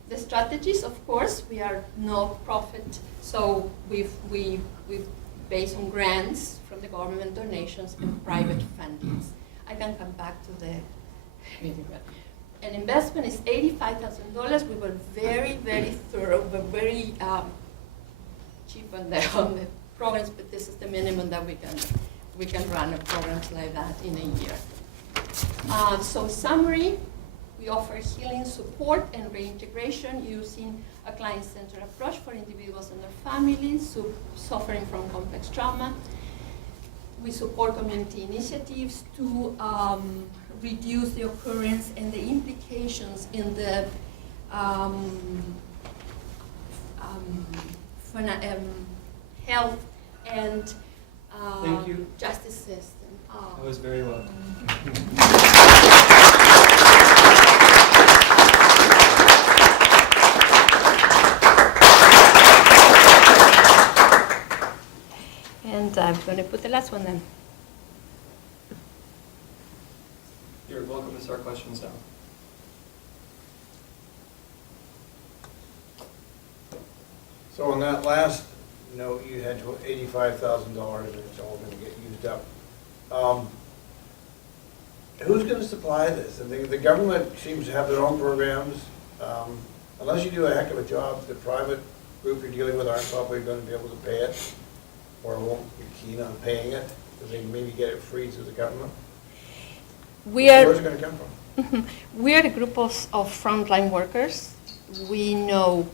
The strategies, of course, we are no profit, so we've based on grants from the government, donations, and private fundings. I can come back to the an investment is $85,000. We were very, very thorough, we're very cheap on the programs, but this is the minimum that we can run programs like that in a year. So summary, we offer healing support and reintegration using a client-centered approach for individuals and their families suffering from complex trauma. We support community initiatives to reduce the occurrence and the implications in the health and Thank you. justice system. That was very well. And I'm going to put the last one then. You're welcome to start questions now. So on that last note, you had $85,000 and it's all gonna get used up. Who's gonna supply this? And the government seems to have their own programs. Unless you do a heck of a job, the private group you're dealing with aren't probably gonna be able to pay it or won't be keen on paying it, because they maybe get it free through the government. Where's it gonna come from? We are a group of frontline workers. We know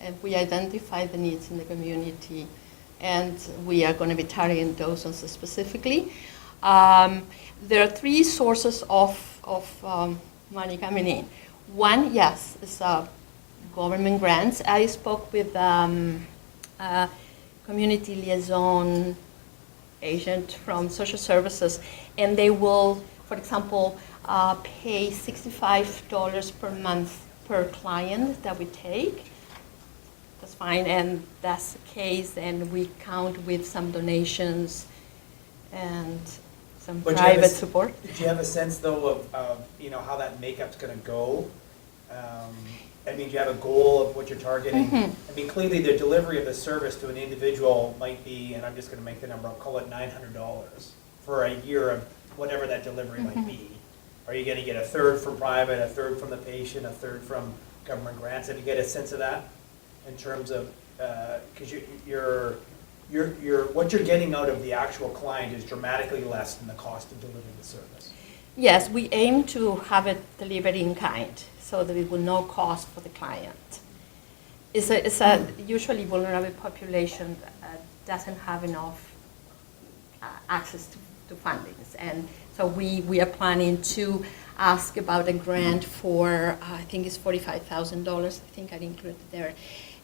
and we identify the needs in the community, and we are going to be targeting those ones specifically. There are three sources of money coming in. One, yes, is government grants. I spoke with community liaison agent from social services, and they will, for example, pay $65 per month per client that we take. That's fine, and that's the case, and we count with some donations and some But do you have a private s- support. Do you have a sense though of how that makeup's gonna go? I mean, do you have a goal of what you're targeting? Mhm. I mean, clearly the delivery of the service to an individual might be, and I'm just gonna make the number, I'll call it $900 for a year of whatever that delivery might be. Are you gonna get a third from private, a third from the patient, a third from government grants? Have you get a sense of that in terms of, because what you're getting out of the actual client is dramatically less than the cost of delivering the service? Yes, we aim to have it delivered in kind, so that it will no cost for the client. It's a usually vulnerable population that doesn't have enough access to fundings, and so we are planning to ask about a grant for I think it's $45,000. I think I included there,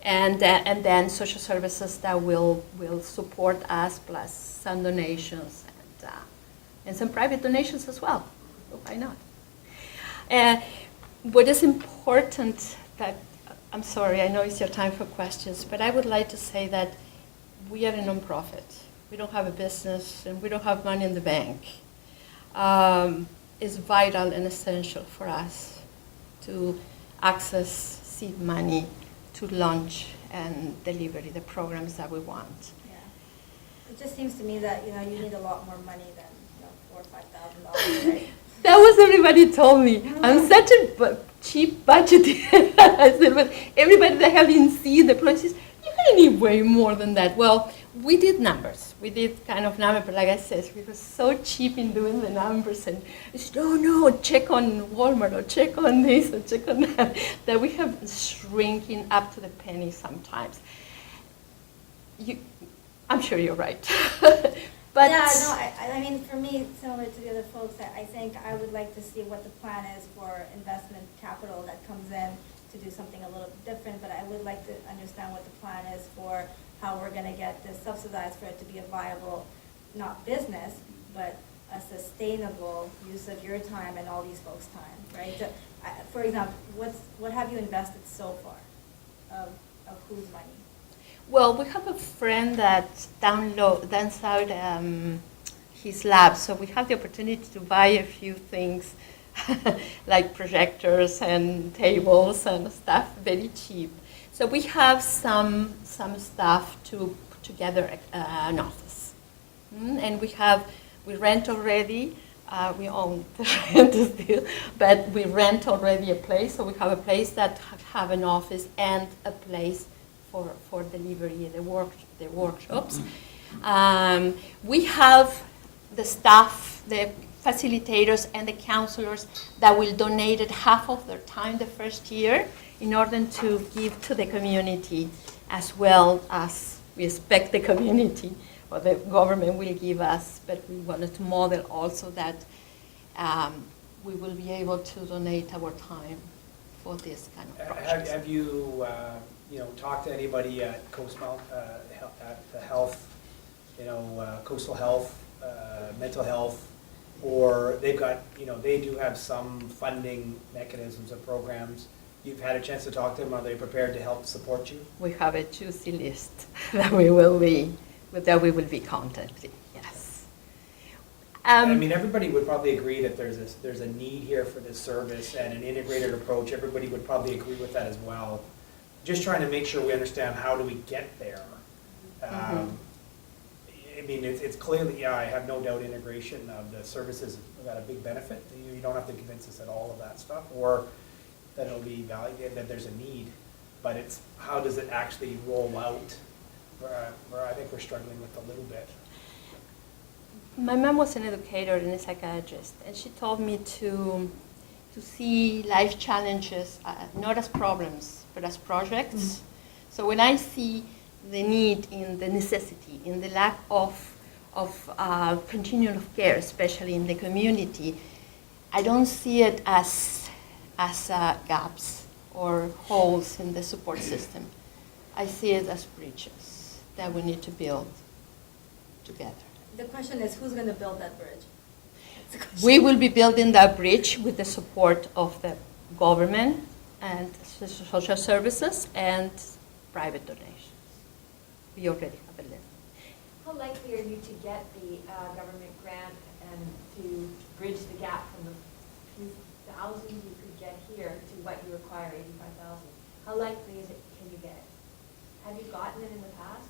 and then social services that will support us, plus some donations and some private donations as well. Why not? What is important that, I'm sorry, I know it's your time for questions, but I would like to say that we are a nonprofit. We don't have a business and we don't have money in the bank. It's vital and essential for us to access seed money to launch and deliver the programs that we want. Yeah. It just seems to me that, you need a lot more money than, $4,000 or $5,000, right? That was everybody told me. I'm such a cheap budgeter. I said, but everybody that have been seeing the process, you're going to need way more than that. Well, we did numbers. We did kind of numbers, but like I said, we were so cheap in doing the numbers. And I said, oh no, check on Walmart or check on this or check on that, that we have shrinking up to the penny sometimes. I'm sure you're right. But yeah, no, I mean, for me, similar to the other folks, I think I would like to see what the plan is for investment capital that comes in to do something a little different, but I would like to understand what the plan is for how we're gonna get this subsidized for it to be a viable, not business, but a sustainable use of your time and all these folks' time, right? So, for example, what have you invested so far of whose money? Well, we have a friend that down south, his lab. So we have the opportunity to buy a few things like projectors and tables and stuff very cheap. So we have some stuff to put together an office. And we rent already. We own the rent still, but we rent already a place. So we have a place that have an office and a place for delivery, the workshops. We have the staff, the facilitators and the counselors that will donate half of their time the first year in order to give to the community as well as we expect the community or the government will give us, but we wanted to model also that we will be able to donate our time for this kind of projects. Have you, talked to anybody at Coastmount, at the health, coastal health, mental health, or they've got, they do have some funding mechanisms and programs. You've had a chance to talk to them. Are they prepared to help support you? We have a juicy list that we will be contacting. Yes. I mean, everybody would probably agree that there's a need here for this service and an integrated approach. Everybody would probably agree with that as well. Just trying to make sure we understand how do we get there. I mean, it's clearly, I have no doubt integration of the services got a big benefit. You don't have to convince us at all of that stuff, or that it'll be valued, that there's a need. But it's how does it actually roll out? Where I think we're struggling with a little bit. My mom was an educator and a psychiatrist, and she told me to see life challenges not as problems, but as projects. So when I see the need in the necessity, in the lack of continuum of care, especially in the community, I don't see it as gaps or holes in the support system. I see it as bridges that we need to build together. The question is, who's going to build that bridge? We will be building that bridge with the support of the government and social services and private donations. We already have a list. How likely are you to get the government grant and to bridge the gap from the few thousand you could get here to what you require, 85,000? How likely is it can you get it? Have you gotten it in the past?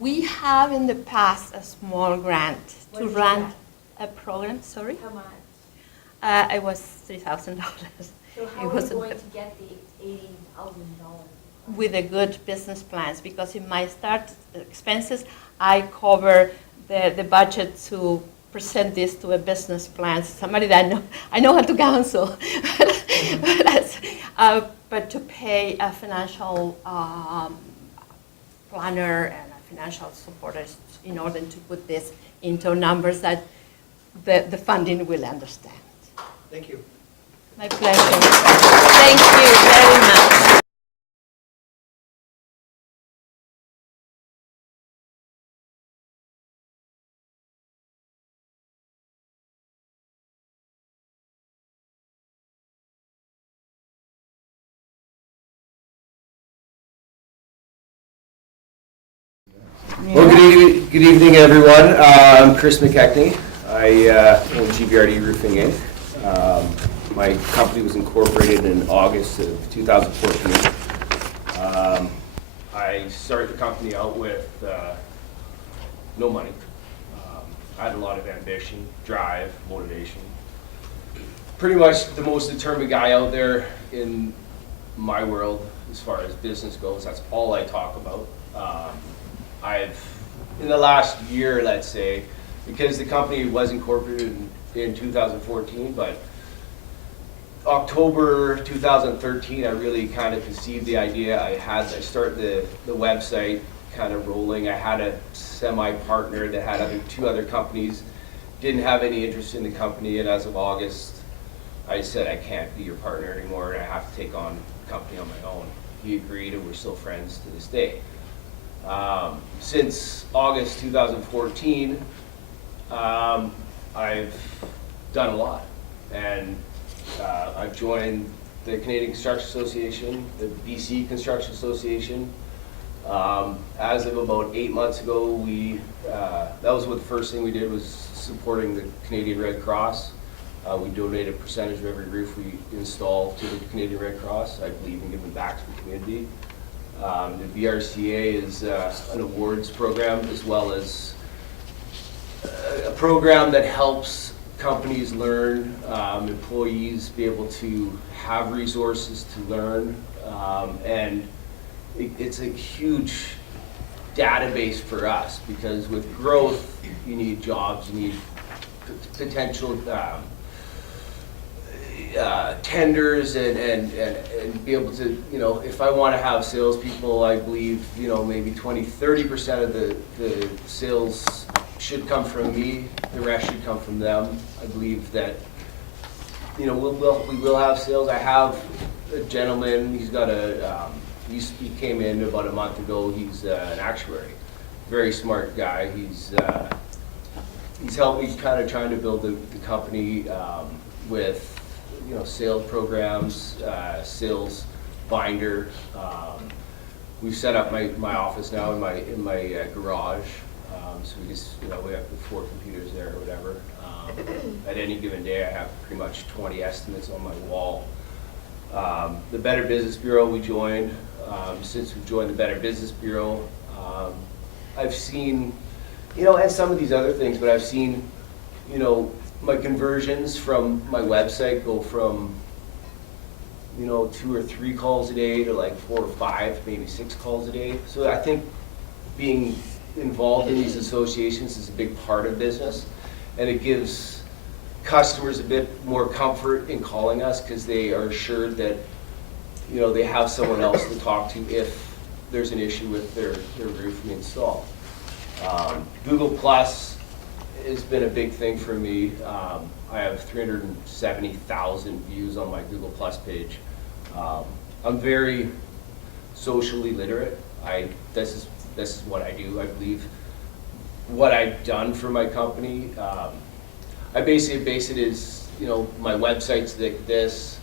We have in the past a small grant What to did you run get? a program. Sorry? How much? It was $3,000. So how are you going to get the $80,000? With a good business plans, because in my start expenses, I cover the budget to present this to a business plan, somebody that I know how to counsel, but to pay a financial planner and a financial supporter in order to put this into numbers that the funding will understand. Thank you. My pleasure. Thank you very much. Well, good evening, everyone. I'm Chris McKechnie. I own GBRD Roofing Inc. My company was incorporated in August of 2014. I started the company out with no money. I had a lot of ambition, drive, motivation. Pretty much the most determined guy out there in my world as far as business goes. That's all I talk about. In the last year, let's say, because the company was incorporated in 2014, but October 2013, I really kind of conceived the idea. I started the website kind of rolling. I had a semi-partner that had two other companies, didn't have any interest in the company, and as of August, I said, I can't be your partner anymore, and I have to take on the company on my own. He agreed, and we're still friends to this day. Since August 2014, I've done a lot, and I've joined the Canadian Construction Association, the BC Construction Association, As of about 8 months ago, that was what the first thing we did, was supporting the Canadian Red Cross. We donate a percentage of every roof we install to the Canadian Red Cross. I believe in giving back to the community. The BRCA is an awards program, as well as a program that helps companies learn, employees be able to have resources to learn, and it's a huge database for us, because with growth, you need jobs, you need potential tenders, and be able to, if I want to have salespeople, I believe, maybe 20–30% of the sales should come from me, the rest should come from them. I believe that, we will have sales. I have a gentleman, he's got he came in about a month ago, he's an actuary, very smart guy. He's kind of trying to build the company with, sales programs, sales binder. We've set up my office now in my garage, so we just, we have 4 computers there or whatever. At any given day, I have pretty much 20 estimates on my wall. The Better Business Bureau we joined. Since we've joined the Better Business Bureau, I've seen, and some of these other things, but I've seen, my conversions from my website go from, 2 or 3 calls a day to like 4 or 5, maybe 6 calls a day. So I think being involved in these associations is a big part of business, and it gives customers a bit more comfort in calling us, because they are assured that, they have someone else to talk to if there's an issue with their roof we install. Google Plus has been a big thing for me. I have 370,000 views on my Google Plus page. I'm very socially literate. This is what I do. I believe what I've done for my company. I basically base it as, my website's like this,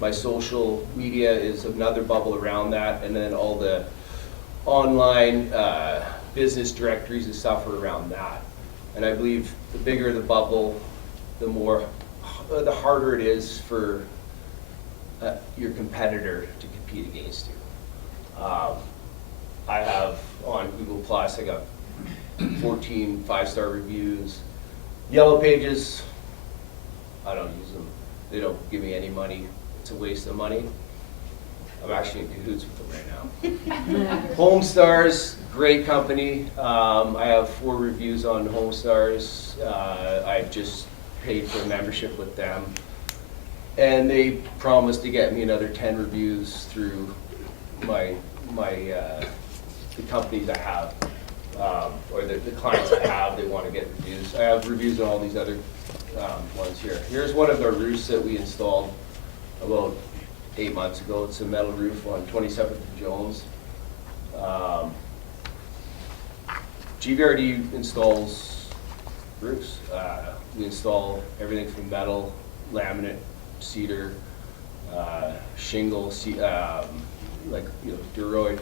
my social media is another bubble around that, and then all the online business directories and stuff are around that. And I believe the bigger the bubble, the harder it is for your competitor to compete against you. I have on Google Plus, I got 14 5-star reviews. Yellow Pages, I don't use them. They don't give me any money. It's a waste of money. I'm actually in cahoots with them right now. Homestars, great company. I have 4 reviews on Homestars. I just paid for a membership with them, and they promised to get me another 10 reviews through the companies I have, or the clients I have. They want to get reviews. I have reviews on all these other ones here. Here's one of our roofs that we installed about 8 months ago. It's a metal roof on 27th and Jones. GVRD installs roofs. We install everything from metal, laminate, cedar, shingle, Duroid,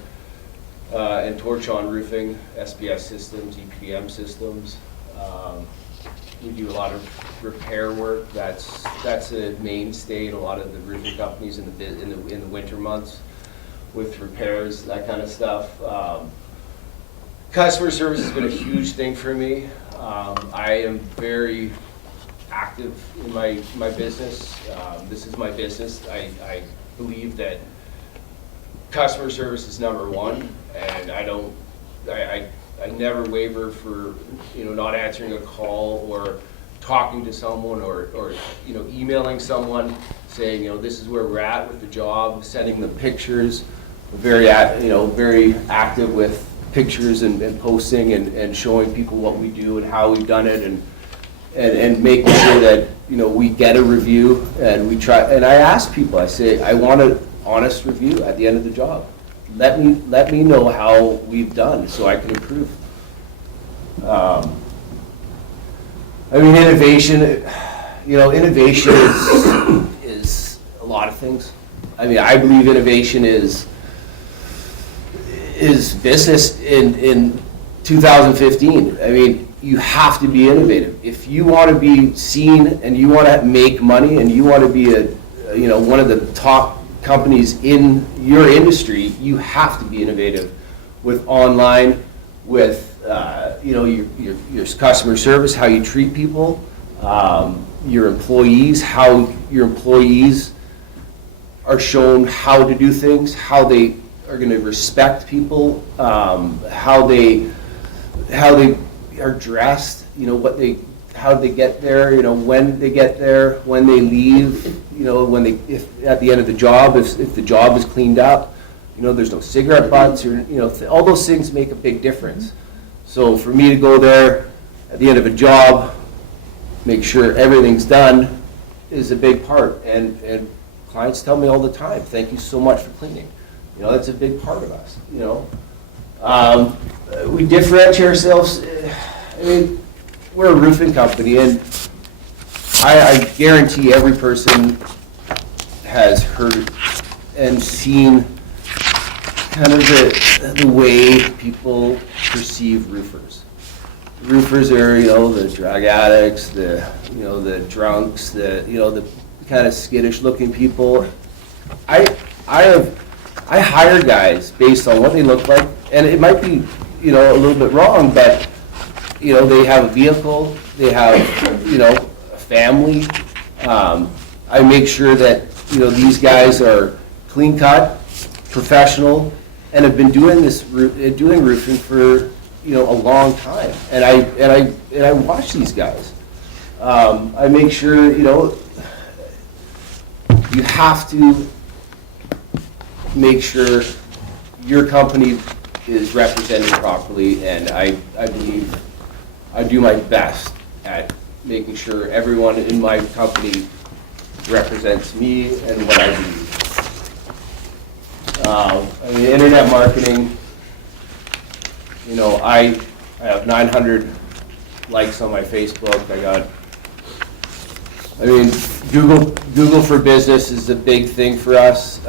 and torch-on roofing, SPS systems, EPDM systems. We do a lot of repair work. That's a mainstay in a lot of the roofing companies in the winter months, with repairs, that kind of stuff. Customer service has been a huge thing for me. I am very active in my business. This is my business. I believe that customer service is number one, and I never waver for not answering a call or talking to someone or emailing someone saying this is where we're at with the job, sending them pictures. Very active with pictures and posting and showing people what we do and how we've done it, and making sure that we get a review, and we try. And I ask people, I say, I want an honest review at the end of the job. Let me know how we've done so I can improve. Innovation. Innovation is a lot of things. I believe innovation is is business in 2015. I mean, you have to be innovative. If you want to be seen and you want to make money and you want to be one of the top companies in your industry, you have to be innovative with online, with your customer service, how you treat people, your employees, how your employees are shown how to do things, how they are going to respect people, how they are dressed, how they get there, when they get there, when they leave, if at the end of the job, if the job is cleaned up, there's no cigarette butts, or all those things make a big difference. So for me to go there at the end of a job, make sure everything's done, is a big part. And clients tell me all the time, thank you so much for cleaning. That's a big part of us, We differentiate ourselves. I mean, we're a roofing company, and I guarantee every person has heard and seen kind of the way people perceive roofers. Roofers are, the drug addicts, the drunks, the kind of skittish-looking people. I hire guys based on what they look like, and it might be, a little bit wrong, but, they have a vehicle, they have, a family. I make sure that, these guys are clean-cut, professional, and have been doing roofing for, a long time. And I watch these guys. I make sure, you have to make sure your company is represented properly, and I believe I do my best at making sure everyone in my company represents me and what I believe. Internet marketing, I have 900 likes on my Facebook. Google for Business is a big thing for us.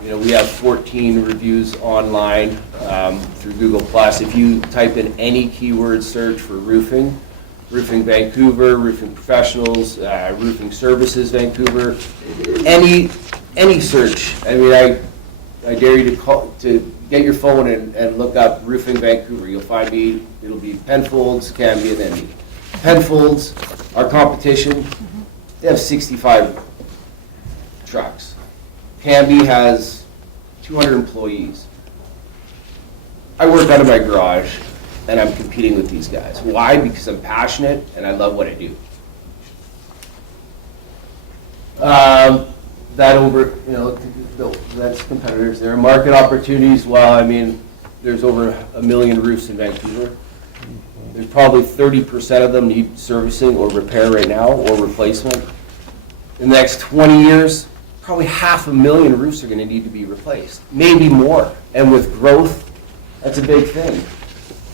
We have 14 reviews online through Google+. If you type in any keyword search for roofing Vancouver, roofing professionals, roofing services Vancouver, any search. I dare you to get your phone and look up roofing Vancouver. You'll find me. It'll be Penfolds, Canby, and Envy. Penfolds, our competition, they have 65 trucks. Canby has 200 employees. I work out of my garage, and I'm competing with these guys. Why? Because I'm passionate, and I love what I do. That's competitors. There are market opportunities. Well, there's over 1 million roofs in Vancouver. There's probably 30% of them need servicing or repair right now, or replacement. In the next 20 years, probably 500,000 roofs are going to need to be replaced, maybe more. And with growth, that's a big thing.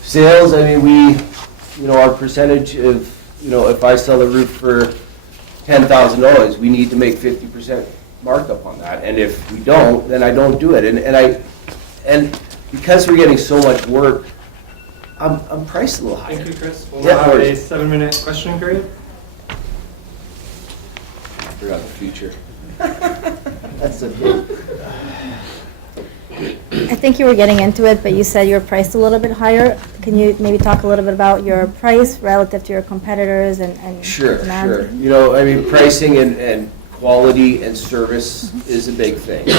Sales, our percentage of, if I sell a roof for $10,000, we need to make 50% markup on that. And if we don't, then I don't do it. And because we're getting so much work, I'm priced a little higher. Thank you, Chris. We'll now have a 7-minute questioning period. I forgot the future. That's okay. I think you were getting into it, but you said you were priced a little bit higher. Can you maybe talk a little bit about your price relative to your competitors and Sure. demand? Pricing and quality and service is a big thing.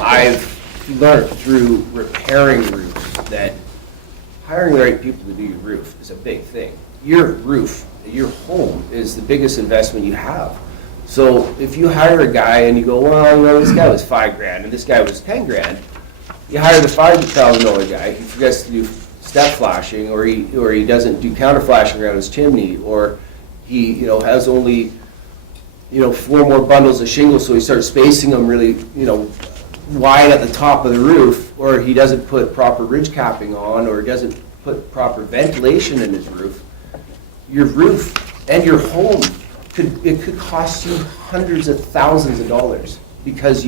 I've learned through repairing roofs that hiring the right people to do your roof is a big thing. Your roof, your home, is the biggest investment you have. So if you hire a guy and you go, well, this guy was $5,000 and this guy was $10,000, you hire the $5,000 guy, he forgets to do step flashing, or he doesn't do counter flashing around his chimney, or he has only 4 more bundles of shingles, so he starts spacing them really wide at the top of the roof, or he doesn't put proper ridge capping on, or he doesn't put proper ventilation in his roof. Your roof and your home could cost you hundreds of thousands of dollars because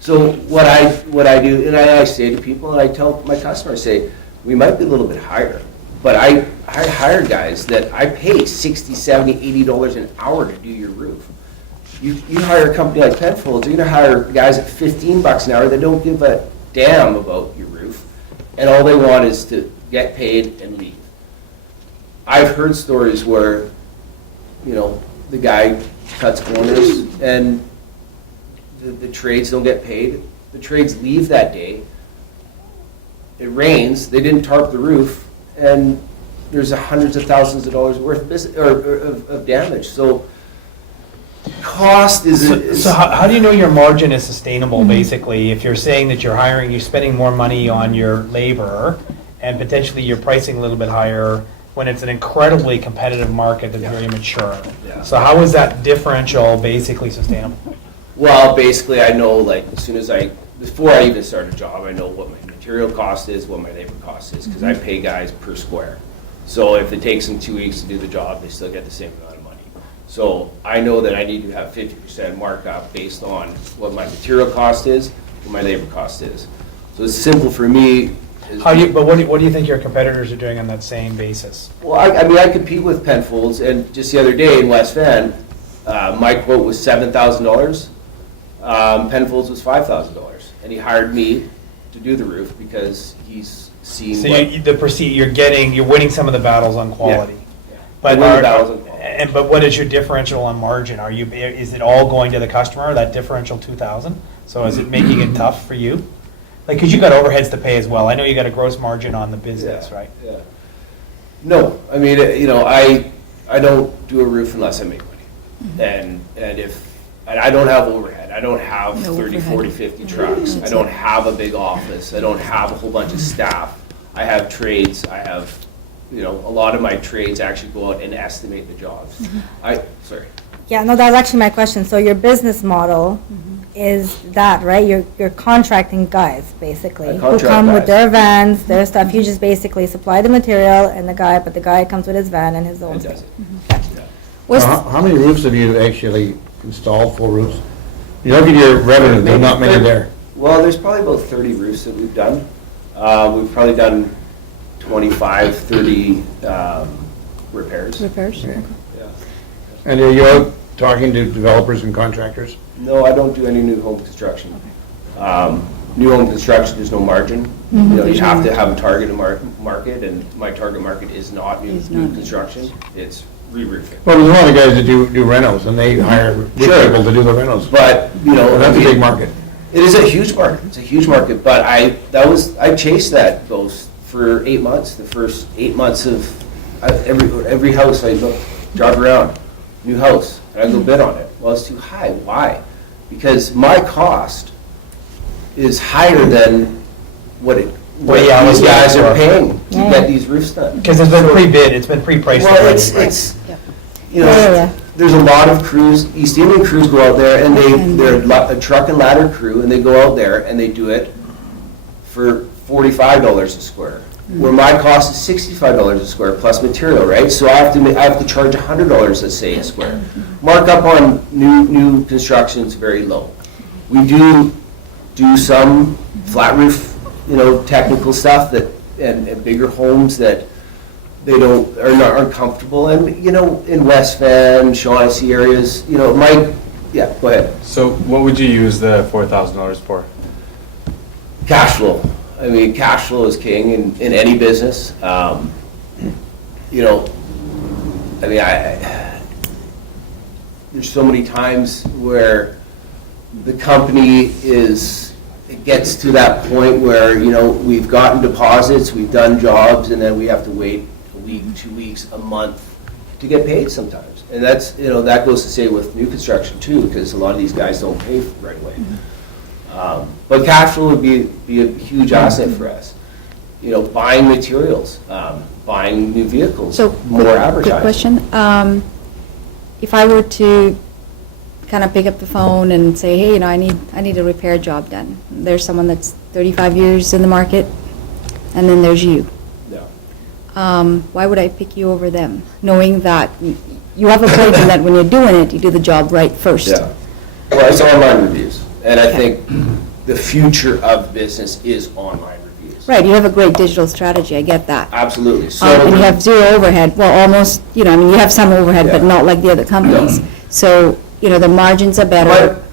so So what I do, and I say to people, and I tell my customers, I say, we might be a little bit higher, but I hire guys that I pay $60, $70, $80 an hour to do your roof. You hire a company like Penfolds, you're gonna hire guys at $15 an hour that don't give a damn about your roof, and all they want is to get paid and leave. I've heard stories where, you know, the guy cuts corners and the trades don't get paid. The trades leave that day. It rains, they didn't tarp the roof, and there's hundreds of thousands of dollars worth of business, of damage. So cost is. So how do you know your margin is sustainable, basically, if you're saying that you're spending more money on your labor and potentially you're pricing a little bit higher when it's an incredibly competitive market that's very mature? Yeah. So how is that differential basically sustainable? Well, basically, I know, like, before I even start a job, I know what my material cost is, what my labor cost is, because I pay guys per square. So if it takes them 2 weeks to do the job, they still get the same amount of money. So I know that I need to have 50% markup based on what my material cost is, what my labor cost is. So it's simple for me. But what do you think your competitors are doing on that same basis? Well, I mean, I compete with Penfolds, and just the other day in West Van, my quote was $7,000. Penfolds was $5,000, and he hired me to do the roof because he's seen. So you're winning some of the battles on quality. Yeah. But I win the battles on quality. But what is your differential on margin? Is it all going to the customer, that differential 2,000? So is it making it tough for you? Like, because you got overheads to pay as well. I know you got a gross margin on the business, Yeah, right? Yeah. No, I mean, you know, I don't do a roof unless I make money. And I don't have overhead. I don't have 30, 40, 50 trucks. I don't have a big office. I don't have a whole bunch of staff. I have trades. I have, you know, a lot of my trades actually go out and estimate the jobs. Sorry. Yeah, no, that was actually my question. So your business model is that, right? You're contracting guys, basically, who come with their vans, their stuff. You just basically supply the material and the guy comes with his van and his own It stuff. does it. Well, how many roofs have you actually installed, full roofs? You look at your revenue, there's not many there. Well, there's probably about 30 roofs that we've done. We've probably done 25, 30 repairs. Repairs? Okay. Okay. Yeah. And are you out talking to developers and contractors? No, I don't do any new home construction. New home construction, there's no margin. You know, you have to have a target market, and my target market is not new construction. It's re-roofing. Well, there's a lot of guys that do rentals, and they hire roof people to do the rentals. But, you know, That's a big market. It is a huge market. It's a huge market. But I chased that ghost for 8 months. The first 8 months of every house I drive around, new house, and I go bid on it. Well, it's too high. Why? Because my cost is higher than what these guys are paying to get these roofs done. Because it's been pre-bid, it's been pre-priced Well, already. it's you know, there's a lot of crews, East Indian crews go out there, and they're a truck and ladder crew, and they go out there and they do it for $45 a square. Where my cost is $65 a square plus material, right? So I have to charge $100, let's say, a square. Markup on new construction is very low. We do some flat roof, you know, technical stuff and bigger homes that aren't comfortable. And you know, in West Van, Shaughnessy areas, you know, go ahead. So what would you use the $4,000 for? Cash flow. I mean, cash flow is king in any business. You know, I mean, there's so many times where the company it gets to that point where, you know, we've gotten deposits, we've done jobs, and then we have to wait a week, 2 weeks, a month to get paid sometimes. And that's, you know, that goes to say with new construction too, because a lot of these guys don't pay right away. But cash flow would be a huge asset for us. You know, buying materials, buying new vehicles, So, more advertising. quick question. If I were to kind of pick up the phone and say, hey, you know, I need a repair job done. There's someone that's 35 years in the market, and then there's you. Yeah. Why would I pick you over them, knowing that you have a point in that when you're doing it, you do the job right first? Yeah. Well, it's online reviews. And I think the future of business is online reviews. Right, you have a great digital strategy, I get that. Absolutely. So And you have zero overhead, well, almost, you know, I mean, you have some overhead, but Yeah. not like the other companies. No. So, you know, the margins are better. But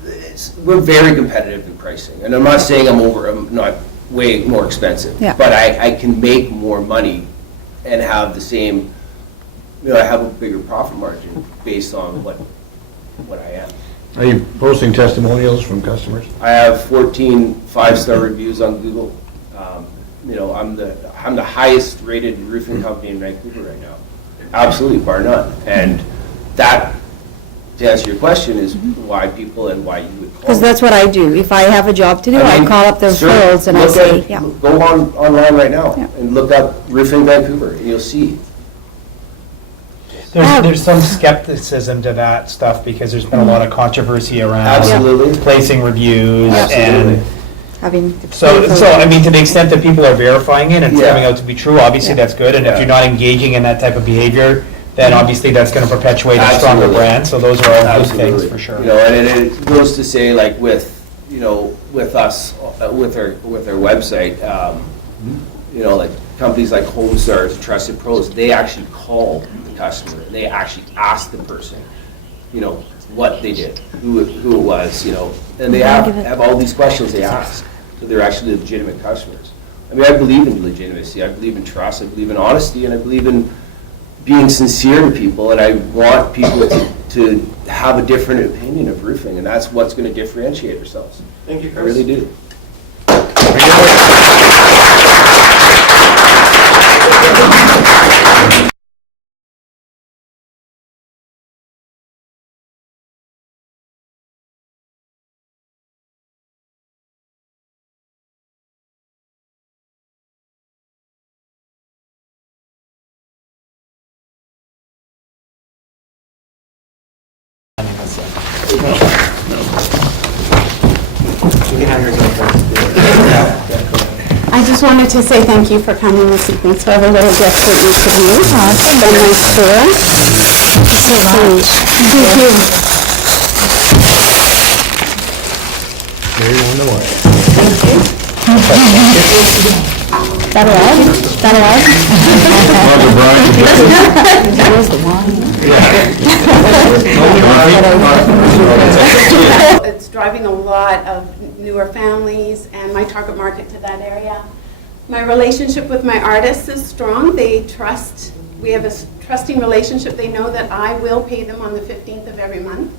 we're very competitive in pricing, and I'm not saying I'm not way more expensive. Yeah. But I can make more money and have the same, you know, I have a bigger profit margin based on what I am. Are you posting testimonials from customers? I have 14 five-star reviews on Google. You know, I'm the highest rated roofing company in Vancouver right now. Absolutely, bar none. And that, to answer your question, is why people and why you would call. Because that's what I do. If I have a job to do, I mean, call up the sir, referrals and I look say, at- yeah. Go online right now Yeah. and look up roofing Vancouver, and you'll see. There's some skepticism to that stuff because there's been a lot of controversy around Absolutely. placing reviews Absolutely. and Having. so I mean, to the extent that people are verifying it and it's Yeah. coming out to be true, obviously Yeah. that's good. And if Yeah. you're not engaging in that type of behavior, then obviously that's going to perpetuate a stronger Absolutely. brand. So those are all good things Absolutely. for sure. You know, and it goes to say, like, with, you know, with us, with our website, you know, like companies like HomeStars, Trusted Pros, they actually call the customer, and they actually ask the person, you know, what they did, who it was, you know, and they have all these questions they ask, so they're actually legitimate customers. I mean, I believe in legitimacy, I believe in trust, I believe in honesty, and I believe in being sincere to people, and I want people to have a different opinion of roofing, and that's what's going to differentiate ourselves. Thank you, I Chris. really do. I just wanted to say thank you for coming this evening, so I have a little gift for each of you. It's a nice tour. Thank you so much. Thank you. That allowed? That allowed? That was the one. It's driving a lot of newer families and my target market to that area. My relationship with my artists is strong. They trust, we have a trusting relationship. They know that I will pay them on the 15th of every month.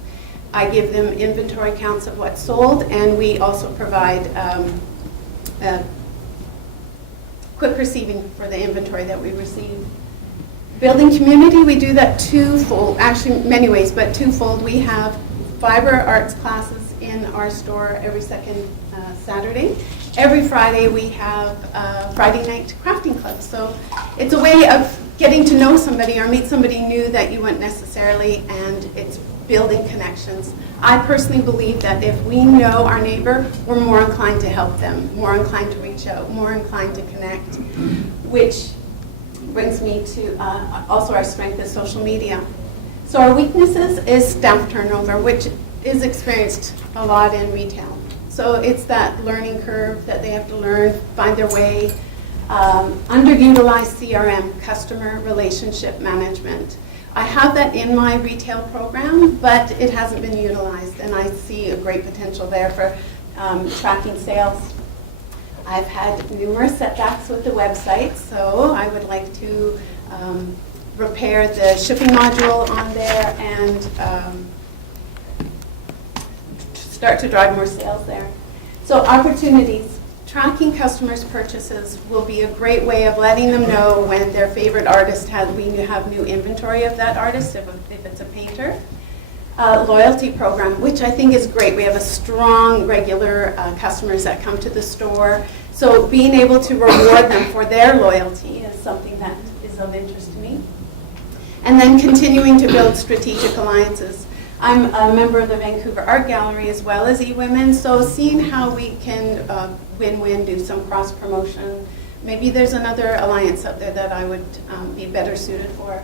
I give them inventory counts of what's sold, and we also provide quick receiving for the inventory that we receive. Building community, we do that twofold, actually many ways, but twofold. We have fiber arts classes in our store every second Saturday. Every Friday we have Friday night crafting club. So it's a way of getting to know somebody or meet somebody new that you wouldn't necessarily, and it's building connections. I personally believe that if we know our neighbor, we're more inclined to help them, more inclined to reach out, more inclined to connect, which brings me to also our strength is social media. So our weaknesses is staff turnover, which is experienced a lot in retail. So it's that learning curve that they have to learn, find their way. Underutilized CRM, customer relationship management. I have that in my retail program, but it hasn't been utilized, and I see a great potential there for tracking sales. I've had numerous setbacks with the website, so I would like to repair the shipping module on there and start to drive more sales there. So opportunities. Tracking customers' purchases will be a great way of letting them know when their favorite artist we have new inventory of that artist, if it's a painter. Loyalty program, which I think is great. We have a strong regular customers that come to the store. So being able to reward them for their loyalty is something that is of interest to me. And then continuing to build strategic alliances. I'm a member of the Vancouver Art Gallery as well as eWomen, so seeing how we can win-win, do some cross-promotion. Maybe there's another alliance out there that I would be better suited for.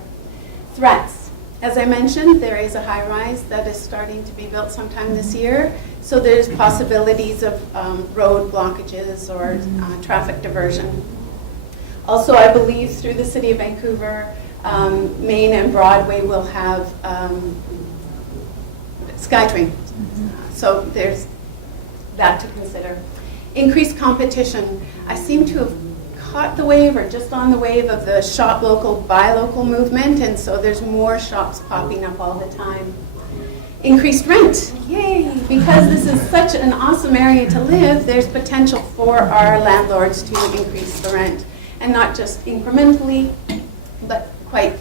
Threats. As I mentioned, there is a high-rise that is starting to be built sometime this year, so there's possibilities of road blockages or traffic diversion. Also, I believe through the City of Vancouver, Main and Broadway will have SkyTrain. So there's that to consider. Increased competition. I seem to have caught the wave or just on the wave of the shop local, buy local movement, and so there's more shops popping up all the time. Increased rent. Yay! Because this is such an awesome area to live, there's potential for our landlords to increase the rent. And not just incrementally, but quite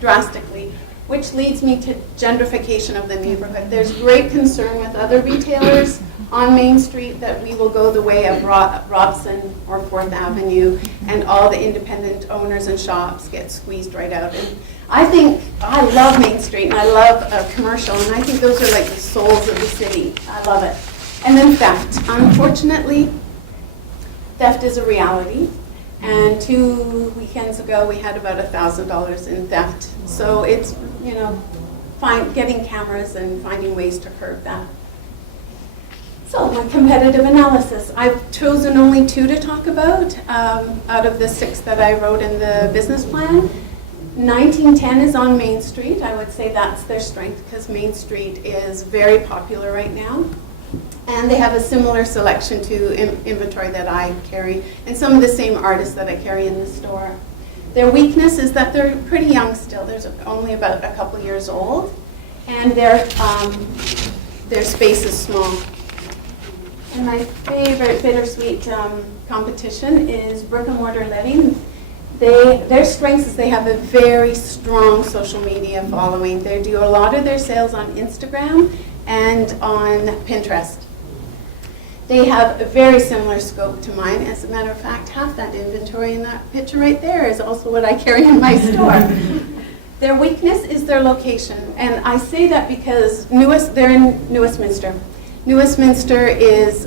drastically, which leads me to gentrification of the neighborhood. There's great concern with other retailers on Main Street that we will go the way of Robson or 4th Avenue, and all the independent owners and shops get squeezed right out. And I love Main Street, and I love commercial, and I think those are like the souls of the city. I love it. And then theft. Unfortunately, theft is a reality. And 2 weekends ago, we had about $1,000 in theft. So it's, getting cameras and finding ways to curb that. So my competitive analysis. I've chosen only 2 to talk about out of the 6 that I wrote in the business plan. 1910 is on Main Street. I would say that's their strength because Main Street is very popular right now. And they have a similar selection to inventory that I carry, and some of the same artists that I carry in the store. Their weakness is that they're pretty young still. They're only about a couple years old, and their space is small. And my favorite bittersweet competition is brick and mortar living. Their strengths is they have a very strong social media following. They do a lot of their sales on Instagram and on Pinterest. They have a very similar scope to mine. As a matter of fact, half that inventory in that picture right there is also what I carry in my store. Their weakness is their location. And I say that because they're in New Westminster. New Westminster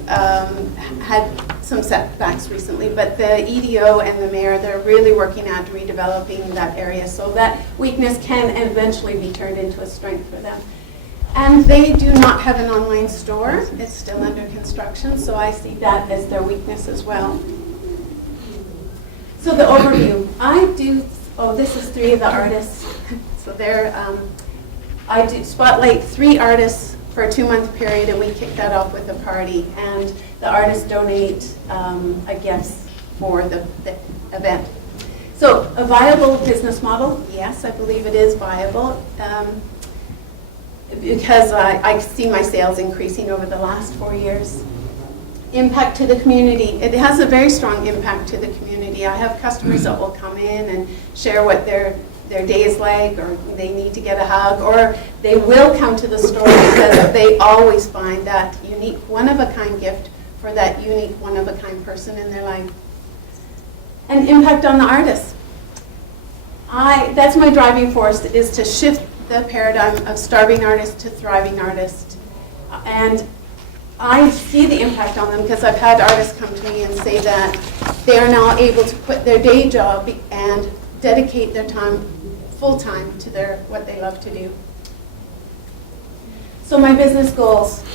had some setbacks recently, but the EDO and the mayor, they're really working at redeveloping that area so that weakness can eventually be turned into a strength for them. And they do not have an online store. It's still under construction, so I see that as their weakness as well. So the overview. This is 3 of the artists. So I do spotlight 3 artists for a 2-month period, and we kick that off with a party. And the artists donate a gift for the event. So a viable business model, yes, I believe it is viable. Because I see my sales increasing over the last 4 years. Impact to the community. It has a very strong impact to the community. I have customers that will come in and share what their day is like, or they need to get a hug, or they will come to the store because they always find that unique one-of-a-kind gift for that unique one-of-a-kind person in their life. And impact on the artists. That's my driving force, is to shift the paradigm of starving artist to thriving artist. And I see the impact on them because I've had artists come to me and say that they are now able to quit their day job and dedicate their time full-time to what they love to do. So my business goals,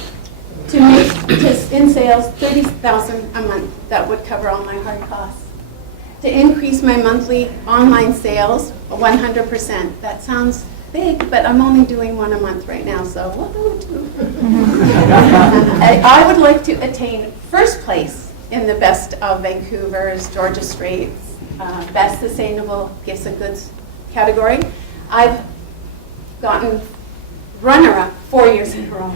to make in sales $30,000 a month. That would cover all my hard costs. To increase my monthly online sales 100%. That sounds big, but I'm only doing 1 a month right now, so woohoo! I would like to attain first place in the Best of Vancouver's Georgia Straits Best Sustainable Gifts and Goods category. I've gotten runner-up 4 years in a row.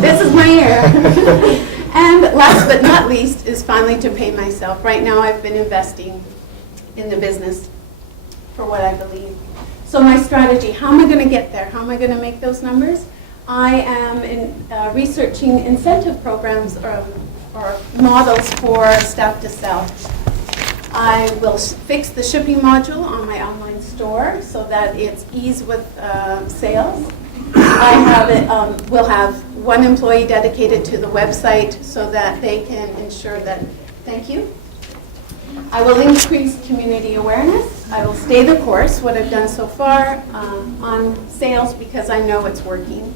This is my year. And last but not least is finally to pay myself. Right now I've been investing in the business for what I believe. So my strategy, how am I going to get there? How am I going to make those numbers? I am researching incentive programs or models for staff to sell. I will fix the shipping module on my online store so that it's ease with sales. We'll have 1 employee dedicated to the website so that they can ensure that, thank you. I will increase community awareness. I will stay the course, what I've done so far on sales, because I know it's working.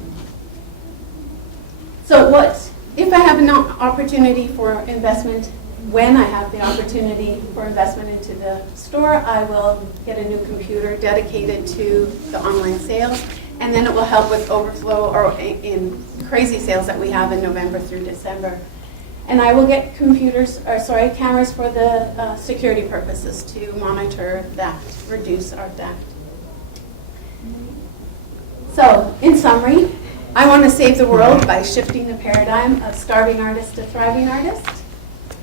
So if I have an opportunity for investment, when I have the opportunity for investment into the store, I will get a new computer dedicated to the online sales, and then it will help with overflow or in crazy sales that we have in November through December. And I will get cameras for the security purposes to monitor theft, reduce our theft. So, in summary, I want to save the world by shifting the paradigm of starving artist to thriving artist.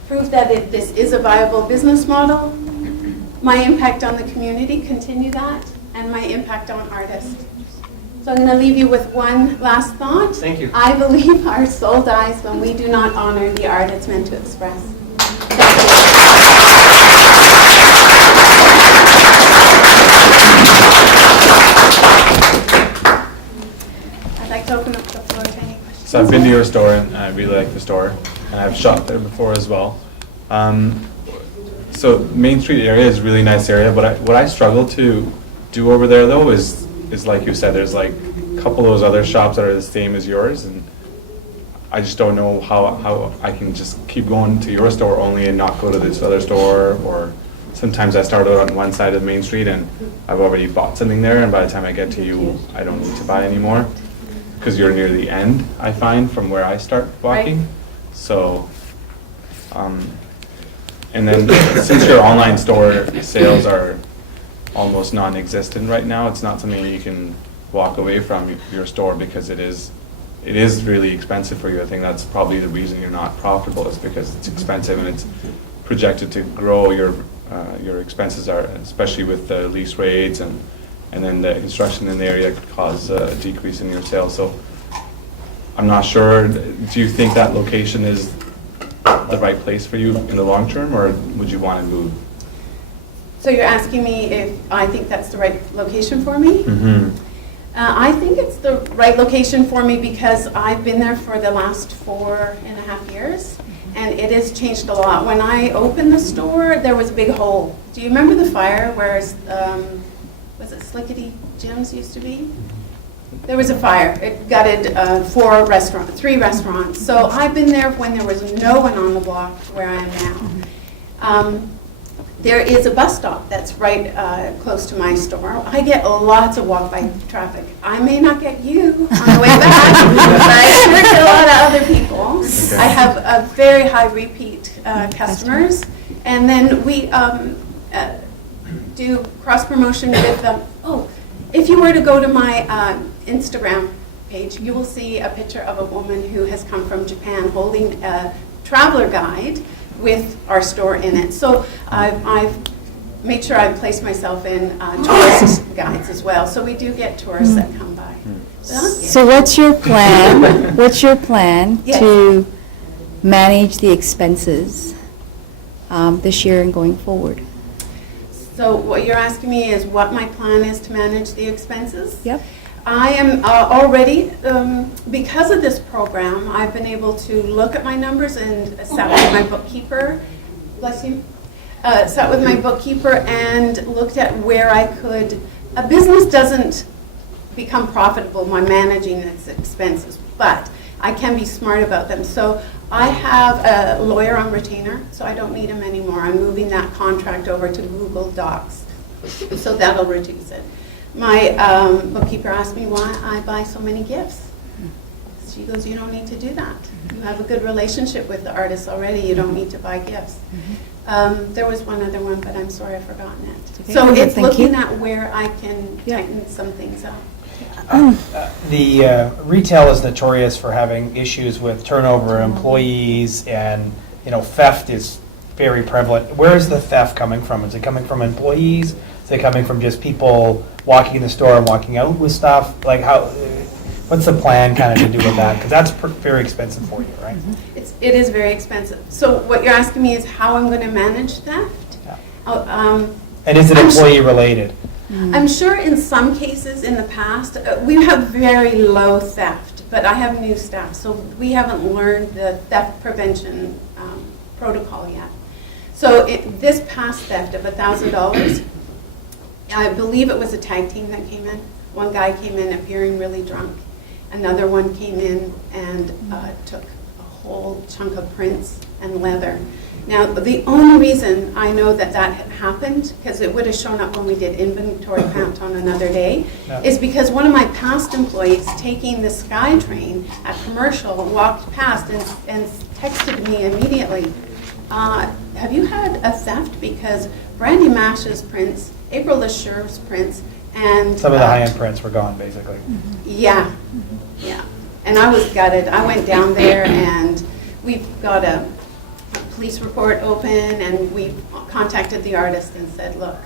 Prove that this is a viable business model. My impact on the community, continue that, and my impact on artists. So I'm going to leave you with one last thought. Thank you. I believe our soul dies when we do not honor the art it's meant to express. Thank you. I'd like to open up the floor to any questions. So I've been to your store and I really like the store, and I've shopped there before as well. So Main Street area is a really nice area, but what I struggle to do over there though is like you said, there's like a couple of those other shops that are the same as yours, and I just don't know how I can just keep going to your store only and not go to this other store. Or sometimes I start out on one side of Main Street and I've already bought something there, and by the time I get to you, I don't need to buy anymore because you're near the end, I find, from where I start walking. Right. So, and then since your online store sales are almost non-existent right now, it's not something you can walk away from your store because it is really expensive for you. I think that's probably the reason you're not profitable, is because it's expensive and it's projected to grow. Your expenses are, especially with the lease rates and then the construction in the area, could cause a decrease in your sales. So I'm not sure, do you think that location is the right place for you in the long term, or would you want to move? So you're asking me if I think that's the right location for me? Mm-hmm. I think it's the right location for me because I've been there for the last 4.5 years, and it has changed a lot. When I opened the store, there was a big hole. Do you remember the fire where, was it Slickety Jim's used to be? There was a fire. It gutted 3 restaurants. So I've been there when there was no one on the block where I am now. There is a bus stop that's right close to my store. I get lots of walk-by traffic. I may not get you on the way back, but I sure get a lot of other people. Okay. I have a very high repeat customers. And then we do cross-promotion with them. If you were to go to my Instagram page, you will see a picture of a woman who has come from Japan holding a traveler guide with our store in it. So I've made sure I place myself in tourist guides as well. So we do get tourists that come by. So what's your plan? What's your plan Yes. to manage the expenses this year and going forward? So what you're asking me is what my plan is to manage the expenses? Yep. I am already, because of this program, I've been able to look at my numbers and sat with my bookkeeper, bless you, sat with my bookkeeper and looked at where I could, a business doesn't become profitable by managing its expenses, but I can be smart about them. So I have a lawyer on retainer, so I don't need him anymore. I'm moving that contract over to Google Docs, so that'll reduce it. My bookkeeper asked me why I buy so many gifts. She goes, you don't need to do that. You have a good relationship with the artists already. You don't need to buy gifts. There was one other one, but I'm sorry I've forgotten it. Okay. So it's Thank looking you. at where I can tighten some things up. The retail is notorious for having issues with turnover of employees, and theft is very prevalent. Where is the theft coming from? Is it coming from employees? Is it coming from just people walking in the store and walking out with stuff? Like what's the plan kind of to do with that? Because that's very expensive for you, right? It is very expensive. So what you're asking me is how I'm going to manage theft? Yeah. And is it employee related? I'm sure in some cases in the past, we have very low theft, but I have new staff, so we haven't learned the theft prevention protocol yet. So this past theft of $1,000, I believe it was a tag team that came in. One guy came in appearing really drunk. Another one came in and took a whole chunk of prints and leather. Now, the only reason I know that that had happened, because it would have shown up when we did inventory count on another day, is because one of my past employees taking the SkyTrain at Commercial walked past and texted me immediately, have you had a theft? Because Brandy Mash's prints, April LaSure's prints, and Some of the high-end prints were gone, basically. yeah, yeah. And I was gutted. I went down there and we've got a police report open and we contacted the artist and said, look,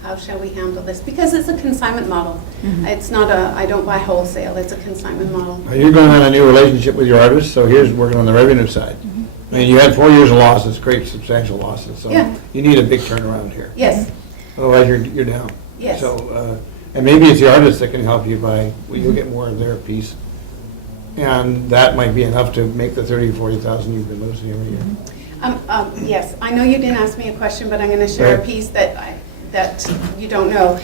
how shall we handle this? Because it's a consignment model. It's not I don't buy wholesale, it's a consignment model. Now, you're going on a new relationship with your artist, so here's working on the revenue side. I mean, you had 4 years of losses, great substantial losses, so Yeah. you need a big turnaround here. Yes, Otherwise, you're down. yes. So, and maybe it's the artist that can help you by, well, you'll get more of their piece. And that might be enough to make the 30,000 or 40,000 you've been losing every year. Yes, I know you didn't ask me a question, but I'm going to share a Right. piece that you don't know.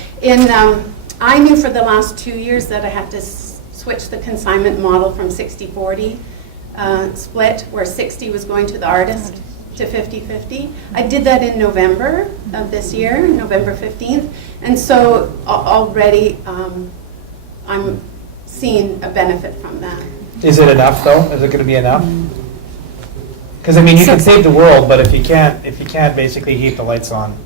I knew for the last 2 years that I had to switch the consignment model from 60-40 split, where 60 was going to the artist, to 50-50. I did that in November of this year, November 15th, and so already I'm seeing a benefit from that. Is it enough, though? Is it going to be enough? Because, I mean, you can save the world, but if you can't basically keep the lights on,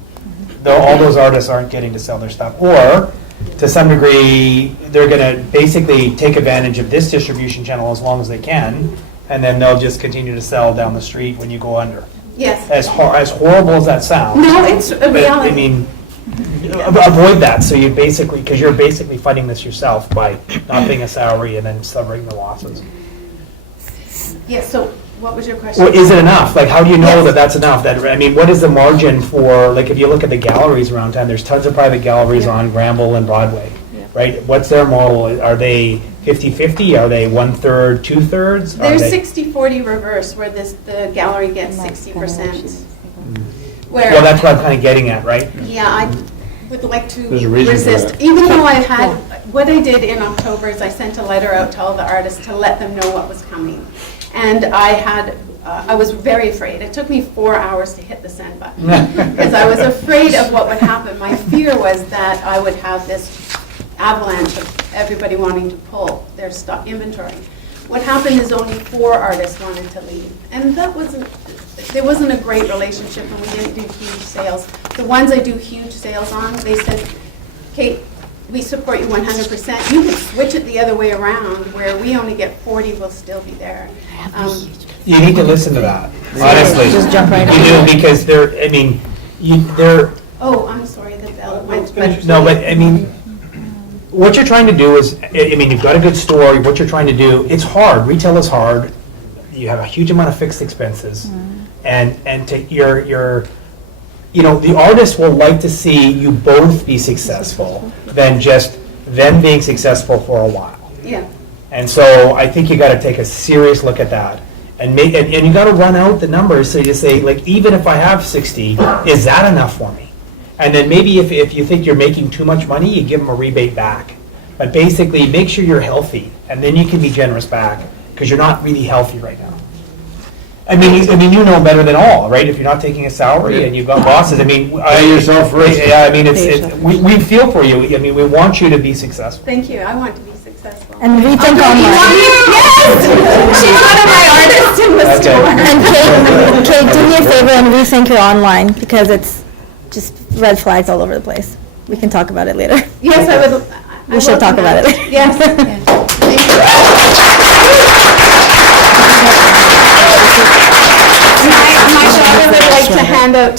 all those artists aren't getting to sell their stuff. Or, to some degree, they're going to basically take advantage of this distribution channel as long as they can, and then they'll just continue to sell down the street when you go under. Yes. As horrible as that sounds. No, it's a but, reality. I mean, avoid that, so you basically, because you're basically fighting this yourself by not paying a salary and then suffering the losses. Yes, so what was your question? Well, is it enough? Like, how do you know Yes. that that's enough? That, I mean, what is the margin for, like, if you look at the galleries around town, there's tons of private galleries Yeah. on Granville and Broadway, Yeah. right? What's their model? Are they 50-50? Are they 1/3, 2/3? Are There's they- 60-40 reverse, where the gallery gets 60%. Where, Well, that's what I'm kind of getting at, right? yeah, I would like to There's a reason for resist. that. Even though I had, what I did in October is I sent a letter out to all the artists to let them know what was coming. And I was very afraid. It took me 4 hours to hit the send button because I was afraid of what would happen. My fear was that I would have this avalanche of everybody wanting to pull their stock inventory. What happened is only 4 artists wanted to leave. And there wasn't a great relationship and we didn't do huge sales. The ones I do huge sales on, they said, Kate, we support you 100%. You can switch it the other way around where we only get 40, we'll still be there. You need to listen to that, honestly. Just jump right You in. do, because they're, Oh, I'm sorry, the bell went. no, but, I mean, what you're trying to do is, I mean, you've got a good store, what you're trying to do, it's hard, retail is hard, you have a huge amount of fixed expenses, and the artist will like to see you both be successful than just them being successful for a while. Yeah. And so I think you got to take a serious look at that, and you got to run out the numbers. So you say, like, even if I have 60, is that enough for me? And then maybe if you think you're making too much money, you give them a rebate back. But basically, make sure you're healthy, and then you can be generous back because you're not really healthy right now. I mean, you know better than all, right? If you're not taking a salary and you've got losses, I mean, Pay yourself first. Yeah, I mean, we feel for you. I mean, we want you to be successful. Thank you, I want to be successful. And rethink online. Yes! She's one of my artists in the Okay. store. And Kate, do me a favor and rethink your online, because it's just red flags all over the place. We can talk about it later. Yes, I would. We should talk about it later. Yes. Thank you. My daughter would like to hand out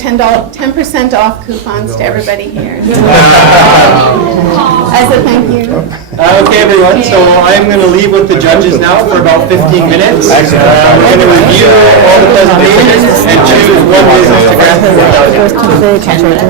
10% off coupons to everybody here. As a thank you. Okay, everyone, so I'm going to leave with the judges now for about 15 minutes. We're going to review all the presentations and choose one business to grant the $4,000. It was completely contrary to